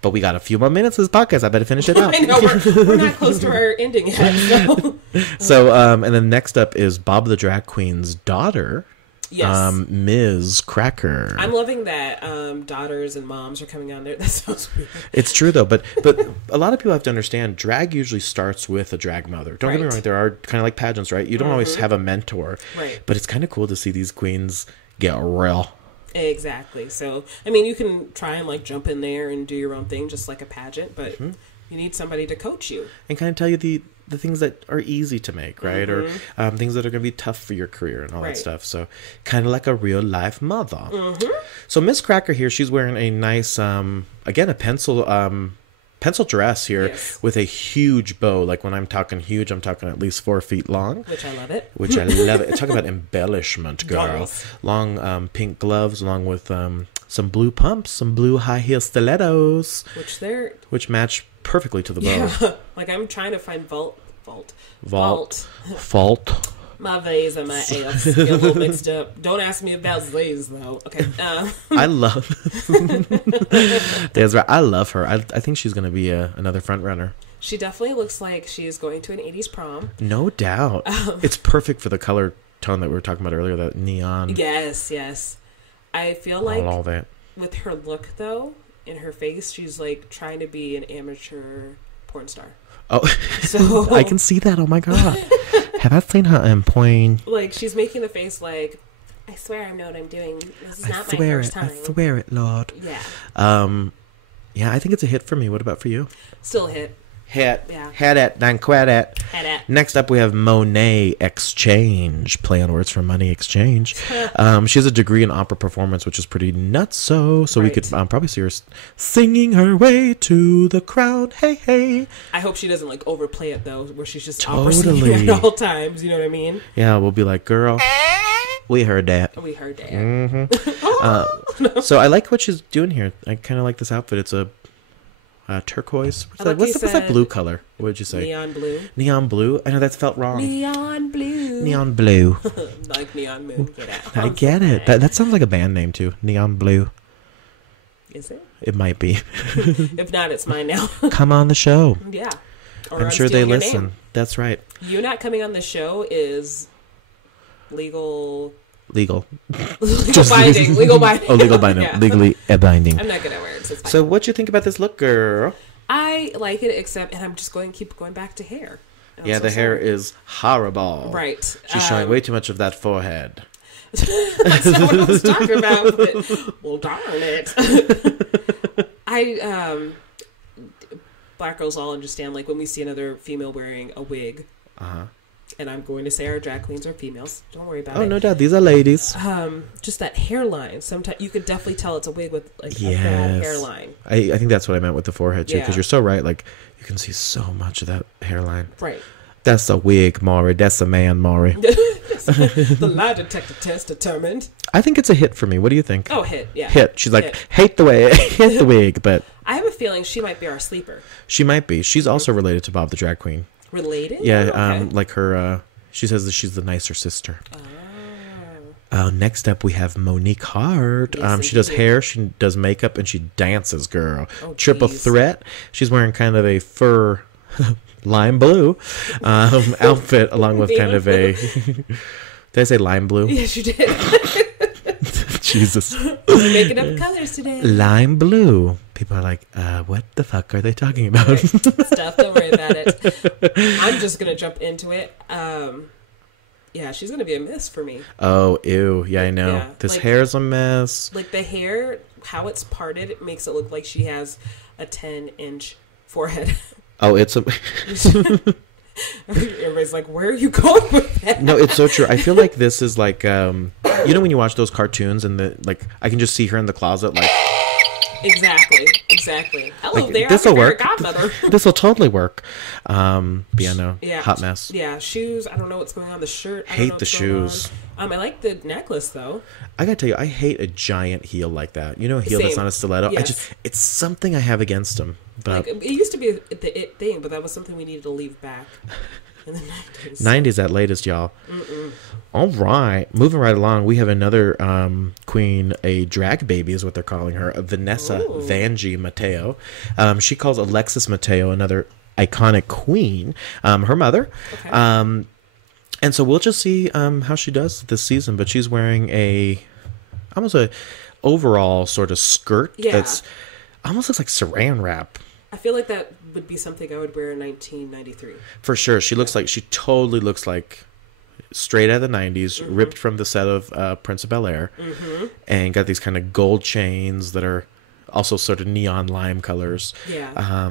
But we got a few more minutes of this podcast. I better finish it out. I know, we're not close to our ending yet. So, and then next up is Bob the Drag Queen's daughter. Yes. Ms. Cracker. I'm loving that daughters and moms are coming on there. That sounds weird. It's true, though. But a lot of people have to understand, drag usually starts with a drag mother. Don't get me wrong. There are kind of like pageants, right? You don't always have a mentor. Right. But it's kind of cool to see these queens get real. Exactly. So, I mean, you can try and like jump in there and do your own thing, just like a pageant, but you need somebody to coach you. And kind of tell you the things that are easy to make, right? Or things that are going to be tough for your career and all that stuff. So kind of like a real life mother. So Miss Cracker here, she's wearing a nice, again, a pencil dress here with a huge bow. Like when I'm talking huge, I'm talking at least 4 feet long. Which I love it. Talk about embellishment, girl. Yes. Long pink gloves along with some blue pumps, some blue high heel stilettos. Which match perfectly to the bow. Yeah. Like I'm trying to find vault. My V's and my F's get a little mixed up. Don't ask me about Z's though. Okay. I love. That's right. I love her. I think she's going to be another front runner. She definitely looks like she is going to an 80s prom. No doubt. It's perfect for the color tone that we were talking about earlier. That neon. Yes. I feel like all that. With her look though, in her face, she's like trying to be an amateur porn star. Oh, so I can see that. Oh my god. Have I seen her in porn? Like, she's making the face like, I swear I know what I'm doing. This is not my first time. I swear it, Lord. Yeah. Yeah, I think it's a hit for me. What about for you? Still a hit. Hit. Yeah. Had it. Done quit it. Had it. Next up, we have Monet Exchange. Play on words for money exchange. She has a degree in opera performance, which is pretty nuts. So we could probably see her singing her way to the crowd. Hey, hey. I hope she doesn't like overplay it though, where she's just opera singing at all times. You know what I mean? Yeah, we'll be like, girl. We heard that. Mm-hmm. So I like what she's doing here. I kind of like this outfit. It's a turquoise. What's that blue color? What did you say? Neon blue. Neon blue? I know that's felt wrong. Neon blue. Neon blue. Like Neon Moon. I get it. That sounds like a band name too. Neon Blue. Is it? It might be. If not, it's mine now. Come on the show. Yeah. Or I'm sure they listen. That's right. You not coming on the show is legal binding. Legal binding. Oh, legal binding. Yeah. Legally binding. I'm not good at words. It's fine. So what you think about this look, girl? I like it, and I'm just keep going back to hair. Yeah, the hair is horrible. Right. She's showing way too much of that forehead. That's not what I was talking about. But, well, darn it. Black girls all understand, like, when we see another female wearing a wig. And I'm going to say our drag queens are females. Don't worry about it. Oh, no doubt. These are ladies. Just that hairline. Sometimes you could definitely tell it's a wig with like a bad hairline. I think that's what I meant with the forehead too, because you're so right. Like, you can see so much of that hairline. Right. That's a wig, Maury. That's a man, Maury. The lie detector test determined. I think it's a hit for me. What do you think? Oh, hit. Yeah. Hit. She's like, hate the wig, but I have a feeling she might be our sleeper. She might be. She's also related to Bob the Drag Queen. Related? Yeah, okay. Like her, she says that she's the nicer sister. Next up, we have Monique Hart. Yes, she does hair, she does makeup, and she dances, girl. Oh, triple threat. She's wearing kind of a fur lime blue outfit, along with kind of a... Did I say lime blue? Yes, you did. Jesus. We're making up colors today. Lime blue. People are like, what the fuck are they talking about? Right. Stuff, don't worry about it. I'm just going to jump into it. Yeah, she's going to be a miss for me. Oh, ew. Yeah, I know. Yeah, this hair's a mess. Like, the hair how it's parted, it makes it look like she has a 10-inch forehead. Oh, it's a... Everybody's like, where are you going with that? No, it's so true. I feel like this is like, you know when you watch those cartoons and I can just see her in the closet, like... Exactly. Hello like, there, this'll I'm work. godmother. This'll totally work. But yeah, no, hot mess. Yeah, shoes. I don't know what's going on. The shirt. I don't know Hate the what's shoes. I like the necklace though. I gotta tell you, I hate a giant heel like that. You know, a heel that's not a stiletto. Yes. It's something I have against them. But like, it used to be the it thing, but that was something we needed to leave back in the 90s. 90s at latest, y'all. All right, moving right along, we have another queen, a drag baby is what they're calling her, Vanessa Vanjie Mateo. She calls Alexis Mateo another iconic queen, her mother. Okay. And so we'll just see how she does this season. But she's wearing almost a overall sort of skirt that's almost looks like saran wrap. I feel like that would be something I would wear in 1993. For sure. She totally looks like straight out of the 90s, ripped from the set of Prince of Bel-Air, and got these kind of gold chains that are also sort of neon lime colors. Yeah.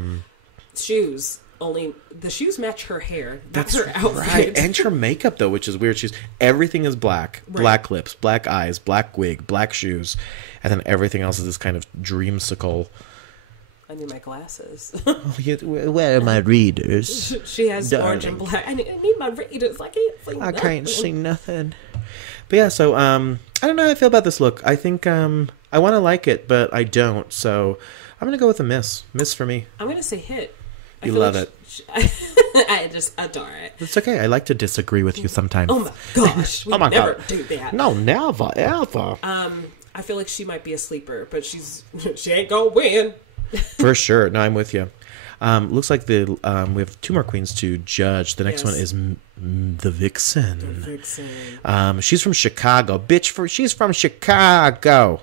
Shoes. Only the shoes match her hair. That's her outfit. right. And her makeup, though, which is weird. Everything is black. Right. Black lips, black eyes, black wig, black shoes. And then everything else is this kind of dreamsicle. I need my glasses. Where are my readers? She has orange and black. I need my readers. I can't see nothing. I can't see nothing. But yeah, so I don't know how I feel about this look. I think I want to like it, but I don't. So I'm going to go with a miss. Miss for me. I'm going to say hit. You love it. I just adore it. It's okay. I like to disagree with you sometimes. Oh my gosh. We never do that. No, never, ever. I feel like she might be a sleeper, but she ain't going to win. For sure. No, I'm with you. Looks like we have two more queens to judge. The next one is the Vixen. The Vixen. She's from Chicago. She's from Chicago.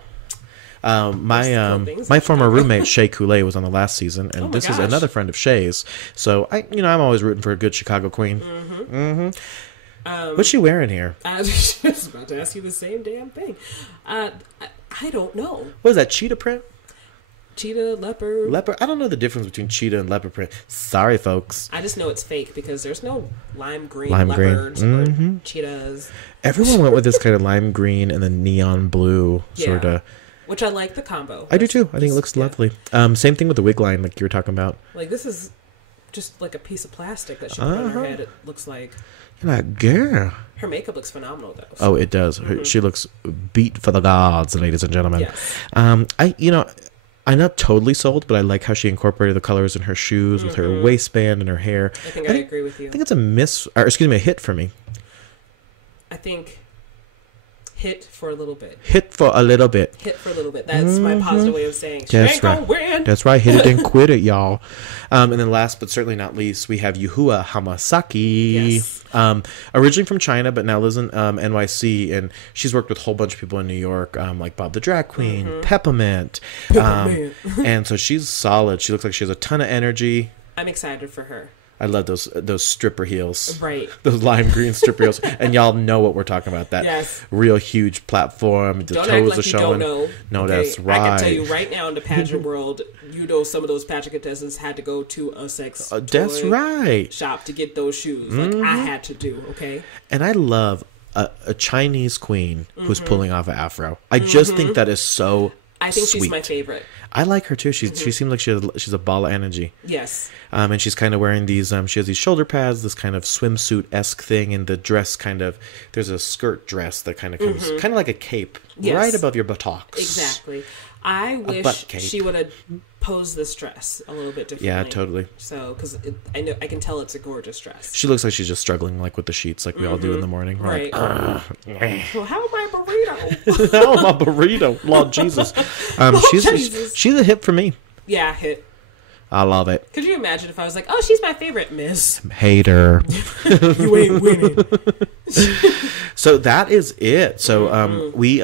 My former roommate Shea Coulee was on the last season, and this is another friend of Shay's. So I'm always rooting for a good Chicago queen. What's she wearing here? I was just about to ask you the same damn thing. I don't know. What is that, cheetah print? Cheetah, leopard. I don't know the difference between cheetah and leopard print. Sorry, folks. I just know it's fake because there's no lime green leopards or cheetahs. Everyone went with this kind of lime green and then neon blue sort of. Which I like the combo. I do too. I think it looks lovely. Same thing with the wig line like you were talking about. Like this is just like a piece of plastic that she put on her head, it looks like. You're like, girl. Her makeup looks phenomenal though. So. Oh, it does. She looks beat for the gods, ladies and gentlemen. Yes. I'm not totally sold, but I like how she incorporated the colors in her shoes with her waistband and her hair. I think I agree with you. I think it's a hit for me. I think hit for a little bit. Hit for a little bit. Hit for a little bit. That's my positive way of saying she That's ain't gonna win. That's right. Hit it and quit it, y'all. And then last but certainly not least, we have Yuhua Hamasaki. Yes. Originally from China, but now lives in NYC, and she's worked with a whole bunch of people in New York, like Bob the Drag Queen, Peppermint. And so she's solid. She looks like she has a ton of energy. I'm excited for her. I love those stripper heels. Right. Those lime green stripper heels. And y'all know what we're talking about. That real huge platform. The don't toes act like are showing. You don't know. No, okay? that's right. I can tell you right now in the pageant world, some of those pageant contestants had to go to a sex that's right. shop to get those shoes. Like I had to do, okay? And I love a Chinese queen who's pulling off an afro. I just think that is so I think sweet. she's my favorite. I like her too. She seems like she's a ball of energy. Yes. And she's kind of wearing these. She has these shoulder pads, this kind of swimsuit-esque thing, and the dress there's a skirt dress that kind of comes, kind of like a cape, right above your buttocks. Exactly. I wish she would have posed this dress a little bit differently. Yeah, totally. So, because I can tell it's a gorgeous dress. She looks like she's just struggling, like with the sheets, like we all do in the morning. Right. Like, well, how am I burrito? How am I burrito? Lord Jesus. She's a hit for me. Yeah, hit. I love it. Could you imagine if I was like, oh, she's my favorite, miss? Hater. You ain't winning. So that is it. So we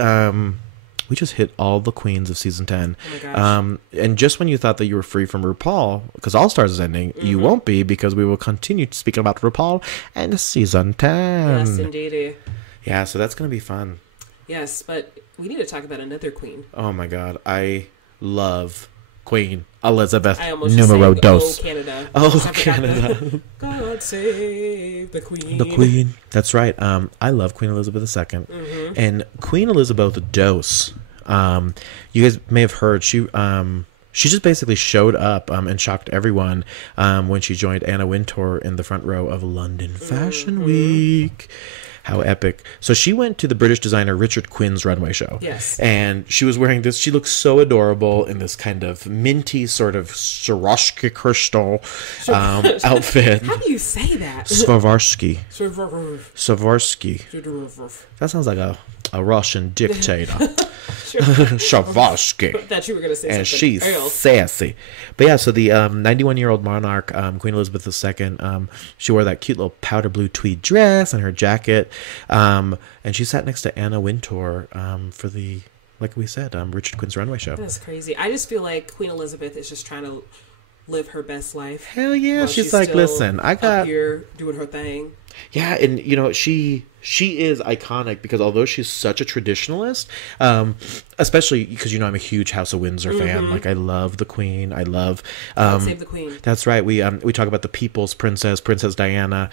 just hit all the queens of season 10. Oh my gosh. And just when you thought that you were free from RuPaul, because All Stars is ending, you won't be, because we will continue speaking about RuPaul and season 10. Yes, indeed. Yeah, so that's going to be fun. Yes, but we need to talk about another queen. Oh my God, I love Queen Elizabeth numero dos. Oh, Canada. Oh, Canada. God save the Queen. The Queen. That's right. I love Queen Elizabeth II. And Queen Elizabeth dos. You guys may have heard she just basically showed up and shocked everyone when she joined Anna Wintour in the front row of London Fashion Week. How epic. So she went to the British designer Richard Quinn's runway show. Yes. And she was wearing this. She looked so adorable in this kind of minty sort of Swarovski crystal outfit. How do you say that? Swarovski. That sounds like a Russian dictator. Swarovski. I thought you were going to say and something she's sassy. But yeah, so the 91-year-old monarch, Queen Elizabeth II, she wore that cute little powder blue tweed dress and her jacket. And she sat next to Anna Wintour for the, like we said, Richard Quinn's runway show. That's crazy. I just feel like Queen Elizabeth is just trying to live her best life. Hell yeah. She's like, listen, I got... here doing her thing. Yeah, and, you know, she is iconic because although she's such a traditionalist, especially because, you know, I'm a huge House of Windsor fan. Like, I love the Queen. I love... Save the Queen. That's right. We talk about the people's princess, Princess Diana,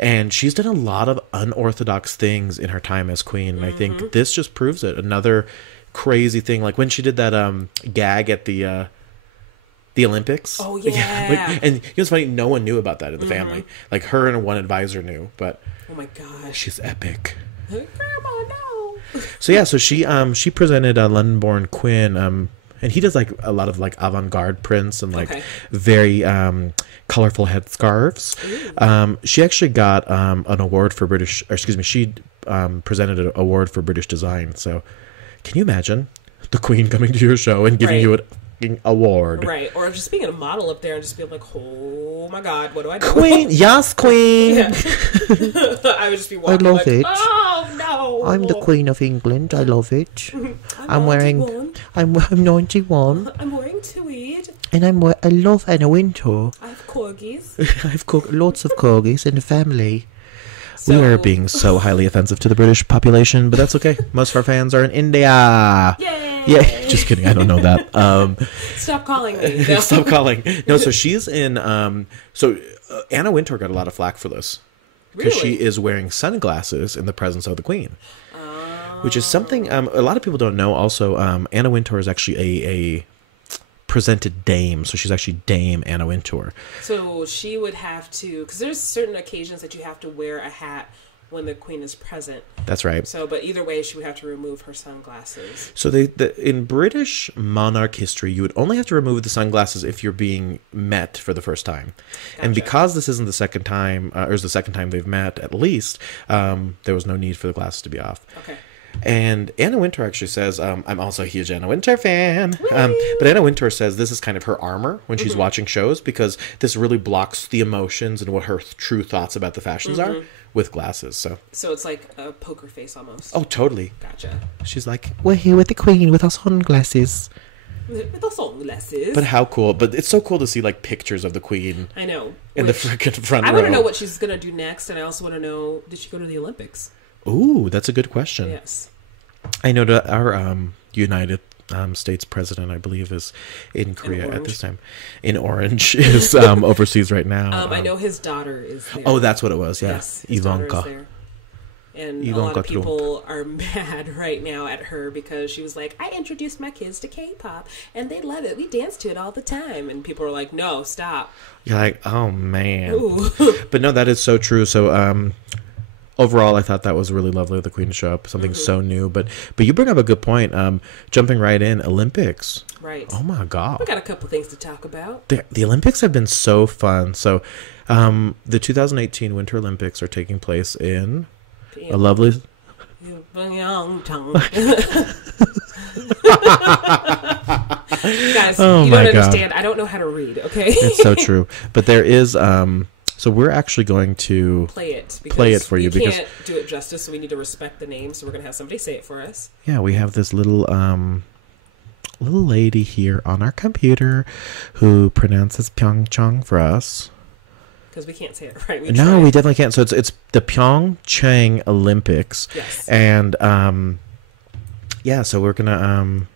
and she's done a lot of unorthodox things in her time as Queen, and I think this just proves it. Another crazy thing, like when she did that gag at the Olympics. Oh, yeah. And you know, it's funny, no one knew about that in the family. Like, her and one advisor knew, but... Oh, my gosh. She's epic. Grandma, no. So, yeah, so she presented London-born Quinn, and he does, like, a lot of, like, avant-garde prints and, like, very colorful headscarves. She actually got an award for she presented an award for British design. So, can you imagine the Queen coming to your show and giving you an award? Right, or just being a model up there and just being like, oh my God, what do I do? Queen, yes, Queen. Yeah. I would just be walking I love like, it. Oh no, I'm the Queen of England. I love it. I'm 91. I'm 91. I'm wearing tweed. And I love Anna Wintour. I have corgis. I've lots of corgis in the family. We are being so highly offensive to the British population, but that's okay. Most of our fans are in India. Yay! Yeah, just kidding. I don't know that. Stop calling me. No. Stop calling. No, so she's in... Anna Wintour got a lot of flack for this. Because she is wearing sunglasses in the presence of the Queen. Which is something a lot of people don't know. Also, Anna Wintour is actually a presented dame, so she's actually Dame Anna Wintour. So she would have to, because there's certain occasions that you have to wear a hat when the Queen is present. That's right. So, but either way, she would have to remove her sunglasses. So in British monarch history, you would only have to remove the sunglasses if you're being met for the first time. Gotcha. And because this isn't the second time, or is the second time they've met at least, there was no need for the glasses to be off. Okay. And Anna Wintour actually says, I'm also a huge Anna Wintour fan, but Anna Wintour says this is kind of her armor when she's watching shows, because this really blocks the emotions and what her true thoughts about the fashions are with glasses. So it's like a poker face almost. Oh, totally. Gotcha. She's like, we're here with the Queen with our sunglasses. With our sunglasses. But how cool. But it's so cool to see, like, pictures of the Queen. I know. In the freaking front row. I want to know what she's going to do next, and I also want to know, did she go to the Olympics? Ooh, that's a good question. Yes. I know that our United States president, I believe, is in Korea at this time. In Orange is overseas right now. I know his daughter is there. Oh, that's what it was. Yeah. Yes, his Ivanka. There. And Ivanka, a lot of people are mad right now at her because she was like, I introduced my kids to K-pop and they love it. We dance to it all the time. And people are like, no, stop. You're like, oh, man. But no, that is so true. So, overall, I thought that was really lovely of the Queen to show up. Something so new. But you bring up a good point. Jumping right in, Olympics. Right. Oh, my God. We got a couple things to talk about. The Olympics have been so fun. So the 2018 Winter Olympics are taking place in a lovely... Pyeongchang. Guys, you don't understand. I don't know how to read, okay? It's so true. But there is... So we're actually going to play it for you because we can't do it justice, so we need to respect the name. So we're going to have somebody say it for us. Yeah, we have this little lady here on our computer who pronounces Pyeongchang for us. Because we can't say it right. We definitely can't. So it's the Pyeongchang Olympics. Yes. And Yeah, so we're gonna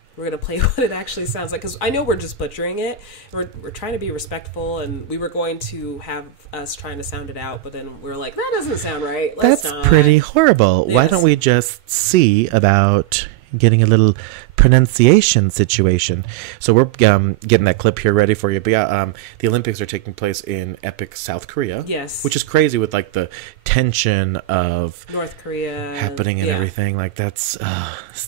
play what it actually sounds like, because I know we're just butchering it. We're trying to be respectful, and we were going to have us trying to sound it out, but then we were like, that doesn't sound right. That's pretty horrible. Yes. Why don't we just see about getting a little pronunciation situation? So we're getting that clip here ready for you. But yeah, the Olympics are taking place in epic South Korea. Yes. Which is crazy with like the tension of North Korea happening and everything. Like that's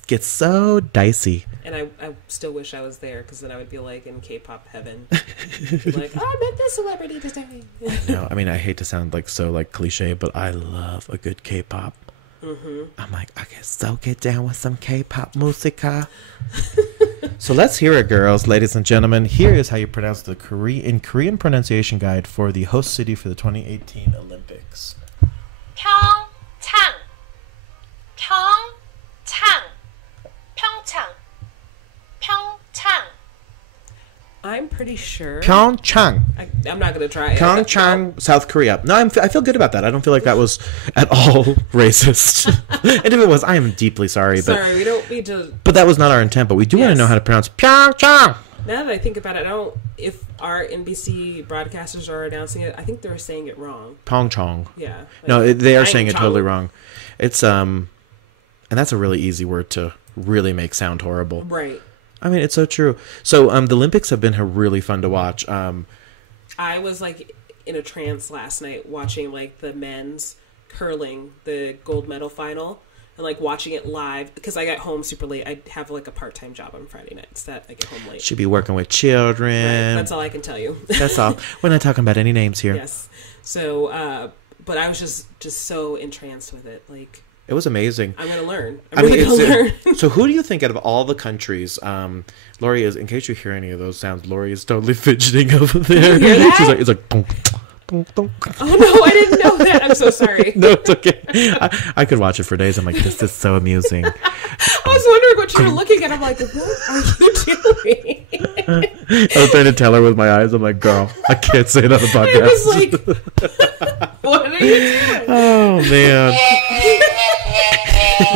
gets so dicey. And I still wish I was there, because then I would be like in K-pop heaven. Like, oh, I met this celebrity today. No, I mean, I hate to sound like so like cliche, but I love a good K-pop. Mm-hmm. I'm like, I can so get down with some K-pop musica. So let's hear it, girls, ladies and gentlemen. Here is how you pronounce the Korean pronunciation guide for the host city for the 2018 Olympics. Pyeongchang, Pyeongchang, Pyeongchang, Pyeongchang. I'm pretty sure. Pyeongchang. I'm not going to try it. Pyeongchang, South Korea. No, I feel good about that. I don't feel like that was at all racist. And if it was, I am deeply sorry. Sorry, we don't need to. But that was not our intent. But we do want to know how to pronounce Pyeongchang. Now that I think about it, if our NBC broadcasters are announcing it, I think they're saying it wrong. Pyeongchang. Yeah. Like, no, they are saying it totally wrong. It's and that's a really easy word to really make sound horrible. Right. I mean, it's so true. So the Olympics have been really fun to watch. I was like in a trance last night watching like the men's curling, the gold medal final, and like watching it live, because I got home super late. I have like a part-time job on Friday nights that I get home late. Should be working with children. Right. That's all I can tell you. That's all. We're not talking about any names here. Yes. So, but I was just so entranced with it. Like, it was amazing. I'm going to learn. I'm really going to learn. So who do you think out of all the countries, Laurie is, in case you hear any of those sounds, Laurie is totally fidgeting over there. You hear that? She's like, it's like, donk, donk, donk. Oh no, I didn't know that. I'm so sorry. No, it's okay. I could watch it for days. I'm like, this is so amusing. I was wondering what you were looking at. I'm like, what are you doing? I was trying to tell her with my eyes. I'm like, girl, I can't say it on the podcast. I was like, what are you doing? Oh, man.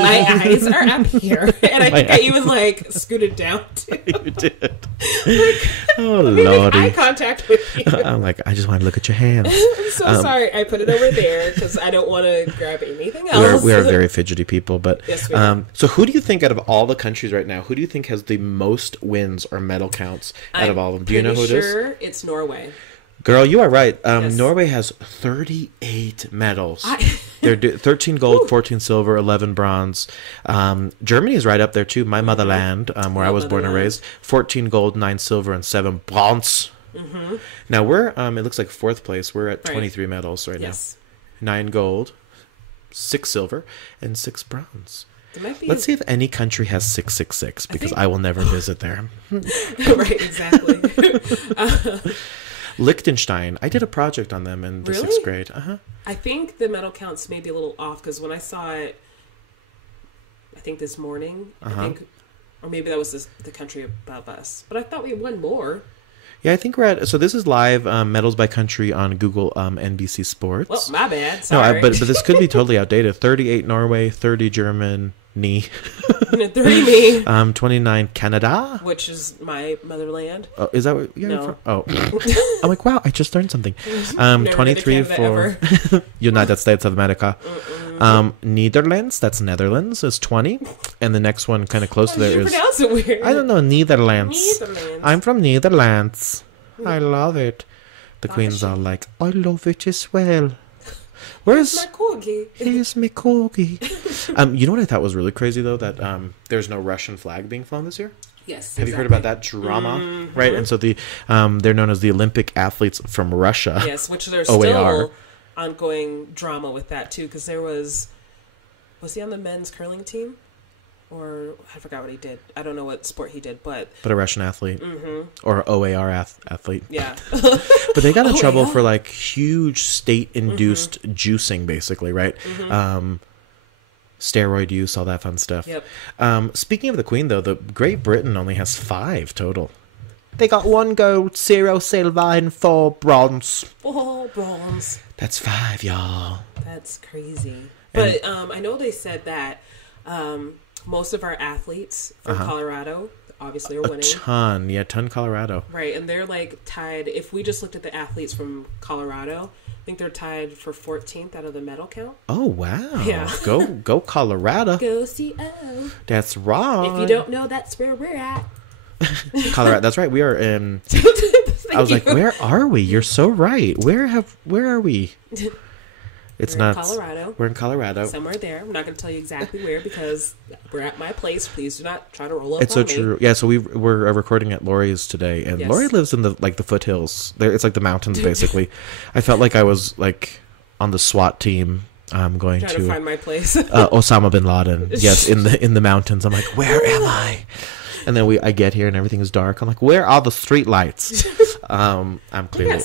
My eyes are up here. And I think I even like scooted down too. You did. Like, oh, Lordy. Eye contact with you. I'm like, I just want to look at your hands. I'm so sorry. I put it over there because I don't want to grab anything else. We are very fidgety people. But yes, we are. So who do you think out of all the countries right now, who do you think has the most wins or medal counts out of all of them? Do you know who it is? Sure, it's Norway. Girl, you are right. Yes. Norway has 38 medals. They're 13 gold, 14 silver, 11 bronze. Germany is right up there too. My motherland, where I was born and raised. 14 gold, 9 silver, and 7 bronze. Mm-hmm. Now we're, it looks like fourth place. We're at 23 medals right now. 9 gold, 6 silver, and 6 bronze. Let's see if any country has 666, because I will never visit there. Right, exactly. Liechtenstein. I did a project on them in the 6th grade. I think the medal counts may be a little off, because when I saw it, I think this morning, or maybe that was the country above us. But I thought we won more. Yeah, I think we're at. So this is live medals by country on Google NBC Sports. Well, my bad. Sorry. No, but this could be totally outdated. 38 Norway, 30 Germany. 30 me. 29 Canada, which is my motherland. Oh, is that what you're from? Oh, I'm like, wow, I just learned something. 23 for United States of America. Netherlands, that's Netherlands, is 20, and the next one kind of close to there is. Pronounce it weird. I don't know, Netherlands. I'm from Netherlands. I love it. The Queen's all like, I love it as well. Where's my corgi? Here's my corgi. You know what I thought was really crazy though, that there's no Russian flag being flown this year. Yes. Have you heard about that drama? Mm-hmm. Right, and so they're known as the Olympic athletes from Russia. Yes, which there's still ongoing drama with that too, because there was he on the men's curling team? Or I forgot what he did. I don't know what sport he did, but a Russian athlete, or OAR athlete. Yeah, but they got in trouble for like huge state-induced juicing, basically, right? Steroid use, all that fun stuff. Yep. Speaking of the Queen, though, the Great Britain only has 5 total. They got 1 gold, 0 silver, and 4 bronze. 4 bronze. That's 5, y'all. That's crazy. But I know they said that. most of our athletes from Colorado obviously are winning. Ton Colorado. Right, and they're like tied. If we just looked at the athletes from Colorado, I think they're tied for 14th out of the medal count. Oh, wow. Yeah. Go Colorado. Go CO. That's right. If you don't know, that's where we're at. Colorado. That's right. We are in. I was like, where are we? You're so right. Where are we? It's we're not in Colorado. We're in Colorado. Somewhere there. I'm not going to tell you exactly where because we're at my place. Please do not try to roll up It's on so me. true. Yeah, so we're recording at Laurie's today, and Yes. Laurie lives in the foothills. There, it's like the mountains basically. I felt like I was like on the SWAT team. Going Trying to find my place. Osama bin Laden. Yes, in the mountains. I'm like, where am I? And then I get here and everything is dark. I'm like, where are the street lights? I'm clearly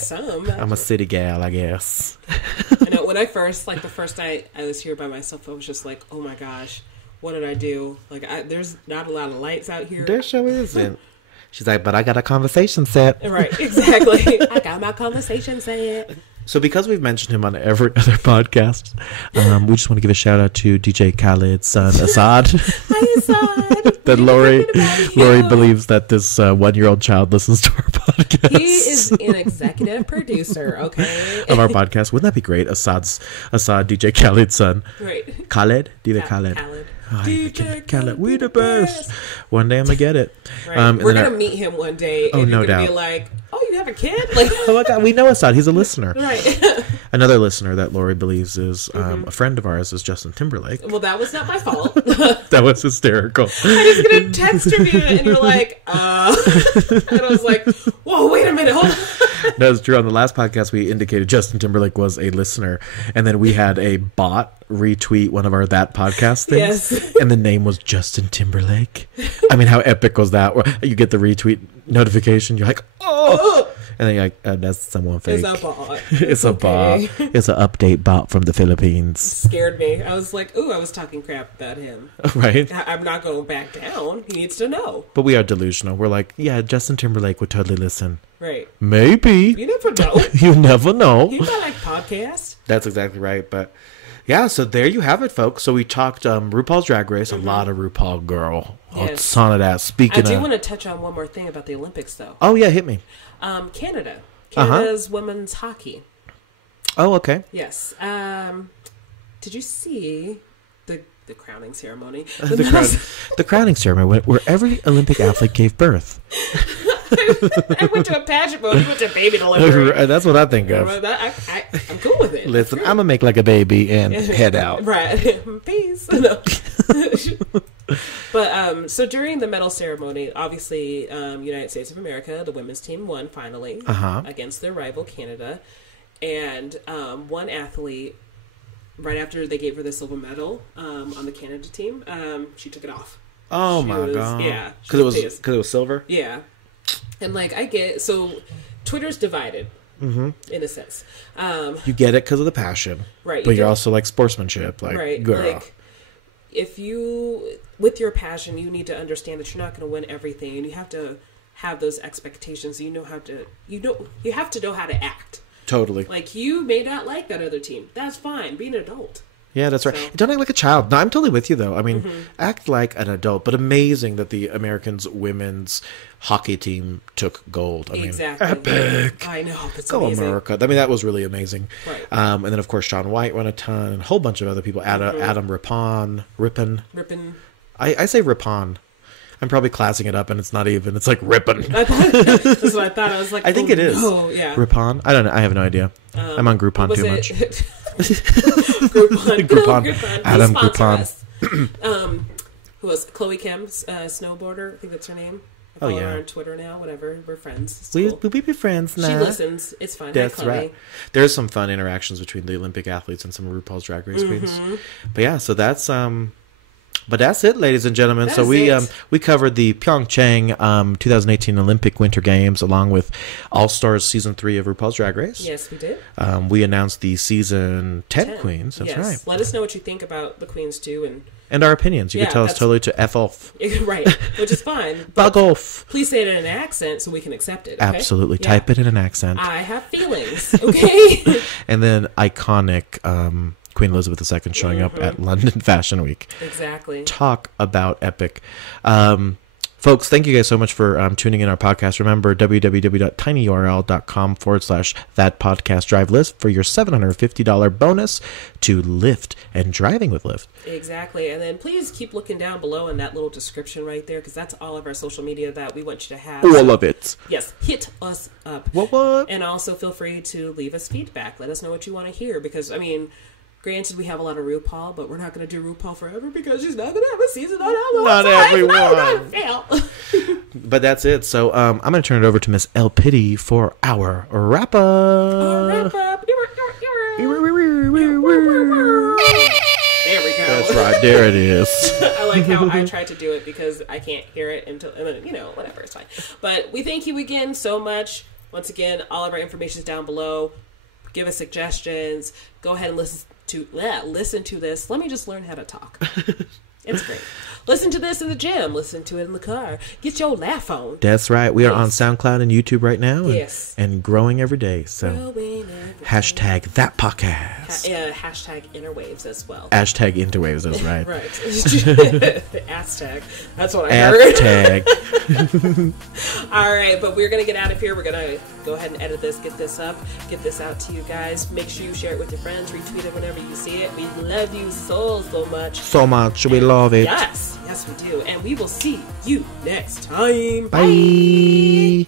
I'm a city gal, I guess. I know when I first the first night I was here by myself, I was just like, oh my gosh, what did I do? Like, there's not a lot of lights out here. There sure isn't. She's like, but I got a conversation set. Right, exactly. I got my conversation set. So because we've mentioned him on every other podcast, we just want to give a shout out to DJ Khaled's son, Assad. Hi, Assad. That Laurie believes that this 1-year-old child listens to our podcast. He is an executive producer, okay? Of our podcast. Wouldn't that be great? Assad, DJ Khaled's son. Right. Khaled? DJ Khaled. Oh, DJ Khaled, we the best. One day I'm gonna get it. Right. We're gonna meet him one day, and no you're gonna doubt. be like, "Oh, you have a kid?" Like, oh my god, we know Assad. He's a listener. Right. Another listener that Laurie believes is a friend of ours is Justin Timberlake. Well, that was not my fault. That was hysterical. I was gonna text you, and you're like, and I was like, "Whoa, wait a minute, hold on." No, it's true. On the last podcast, we indicated Justin Timberlake was a listener, and then we had a bot retweet one of our That Podcast things, Yes. and the name was Justin Timberlake. I mean, how epic was that? Where you get the retweet notification, you're like, oh, and then you're like, that's someone fake. It's a bot. It's a bot. It's an update bot from the Philippines. Scared me. I was like, ooh, I was talking crap about him. Right? I'm not going back down. He needs to know. But we are delusional. We're like, yeah, Justin Timberlake would totally listen. Right. Maybe. You never know. You never know. He might like podcasts. That's exactly right. But yeah, so there you have it, folks. So we talked RuPaul's Drag Race, a lot of RuPaul, girl. Yes. Oh, son of that. Speaking I do of... want to touch on one more thing about the Olympics, though. Oh, yeah, hit me. Canada. Canada's women's hockey. Oh, okay. Yes. Did you see the crowning ceremony? The crowning ceremony where every Olympic athlete gave birth. I went to a pageant mode. You went to baby delivery. That's what I think of. I'm cool with it. Listen, I'm going to make like a baby and head out. Right. Peace. No. But so during the medal ceremony, obviously, United States of America, the women's team won finally against their rival Canada, and one athlete, right after they gave her the silver medal on the Canada team, she took it off. Oh my god! Yeah, because it was silver. Yeah, and like I get so Twitter's divided. In a sense, you get it because of the passion, right? But you're also like sportsmanship, like right, girl. like, if you, with your passion, you need to understand that you're not going to win everything, and you have to have those expectations. You have to know how to act. Totally. Like, you may not like that other team. That's fine. Be an adult. Yeah, that's right. Don't act like a child. No, I'm totally with you, though. I mean, act like an adult. But amazing that the Americans women's hockey team took gold. I mean, epic. I know. That's Go amazing. America. I mean, that was really amazing. Right. And then, of course, Shaun White won a ton, and a whole bunch of other people. Adam Rippon. I say Rippon. I'm probably classing it up, and it's not even. It's like Rippon. That's what I thought. I was like, I think it is. Oh, yeah. Rippon? I don't know. I have no idea. I'm on Groupon too much. Groupon. Adam Groupon. Who was Chloe Kim, snowboarder? I think that's her name. I follow her on Twitter now. Whatever. We're friends. We cool. be friends now. She listens. It's fine. That's Hi, Chloe. right. There's some fun interactions between the Olympic athletes and some of RuPaul's Drag Race queens. But yeah, so that's But that's it, ladies and gentlemen. So we covered the Pyeongchang 2018 Olympic Winter Games along with All Stars Season 3 of RuPaul's Drag Race. Yes, we did. We announced the Season 10 queens. That's right. Let us know what you think about the queens, too. And our opinions. You can tell us totally to F off. Right, which is fine. Bug off. Please say it in an accent so we can accept it. Okay? Absolutely. Type it in an accent. I have feelings, okay? And then iconic Queen Elizabeth II showing up at London Fashion Week. Exactly. Talk about epic. Folks, thank you guys so much for tuning in our podcast. Remember, www.tinyurl.com/thatpodcastdrivelist for your $750 bonus to Lyft and driving with Lyft. Exactly. And then please keep looking down below in that little description right there, because that's all of our social media that we want you to have. All of it. Yes. Hit us up. What? And also feel free to leave us feedback. Let us know what you want to hear, because, I mean, granted, we have a lot of Rupaul, but we're not going to do Rupaul forever because she's not going to have a season on our Not everyone. No, fail. But that's it. So I'm going to turn it over to Miss LPiddy for our wrap up. Wrap up. There we go. That's right. There it is. I like how I tried to do it because I can't hear it until, and then, whatever, it's fine. But we thank you again so much. Once again, all of our information is down below. Give us suggestions. Go ahead and listen to this. Let me just learn how to talk. It's great. Listen to this in the gym. Listen to it in the car. Get your laugh on. That's right. We are on SoundCloud and YouTube right now. And, yes. And growing every day. So hashtag that podcast. Hashtag interwaves as well. Hashtag interwaves, that's right. Right. The hashtag. That's what I heard. Hashtag. All right, but we're going to get out of here. We're going to go ahead and edit this, get this up, get this out to you guys. Make sure you share it with your friends. Retweet it whenever you see it. We love you so much. So much. We love it. Yes, we do. And we will see you next time. Bye.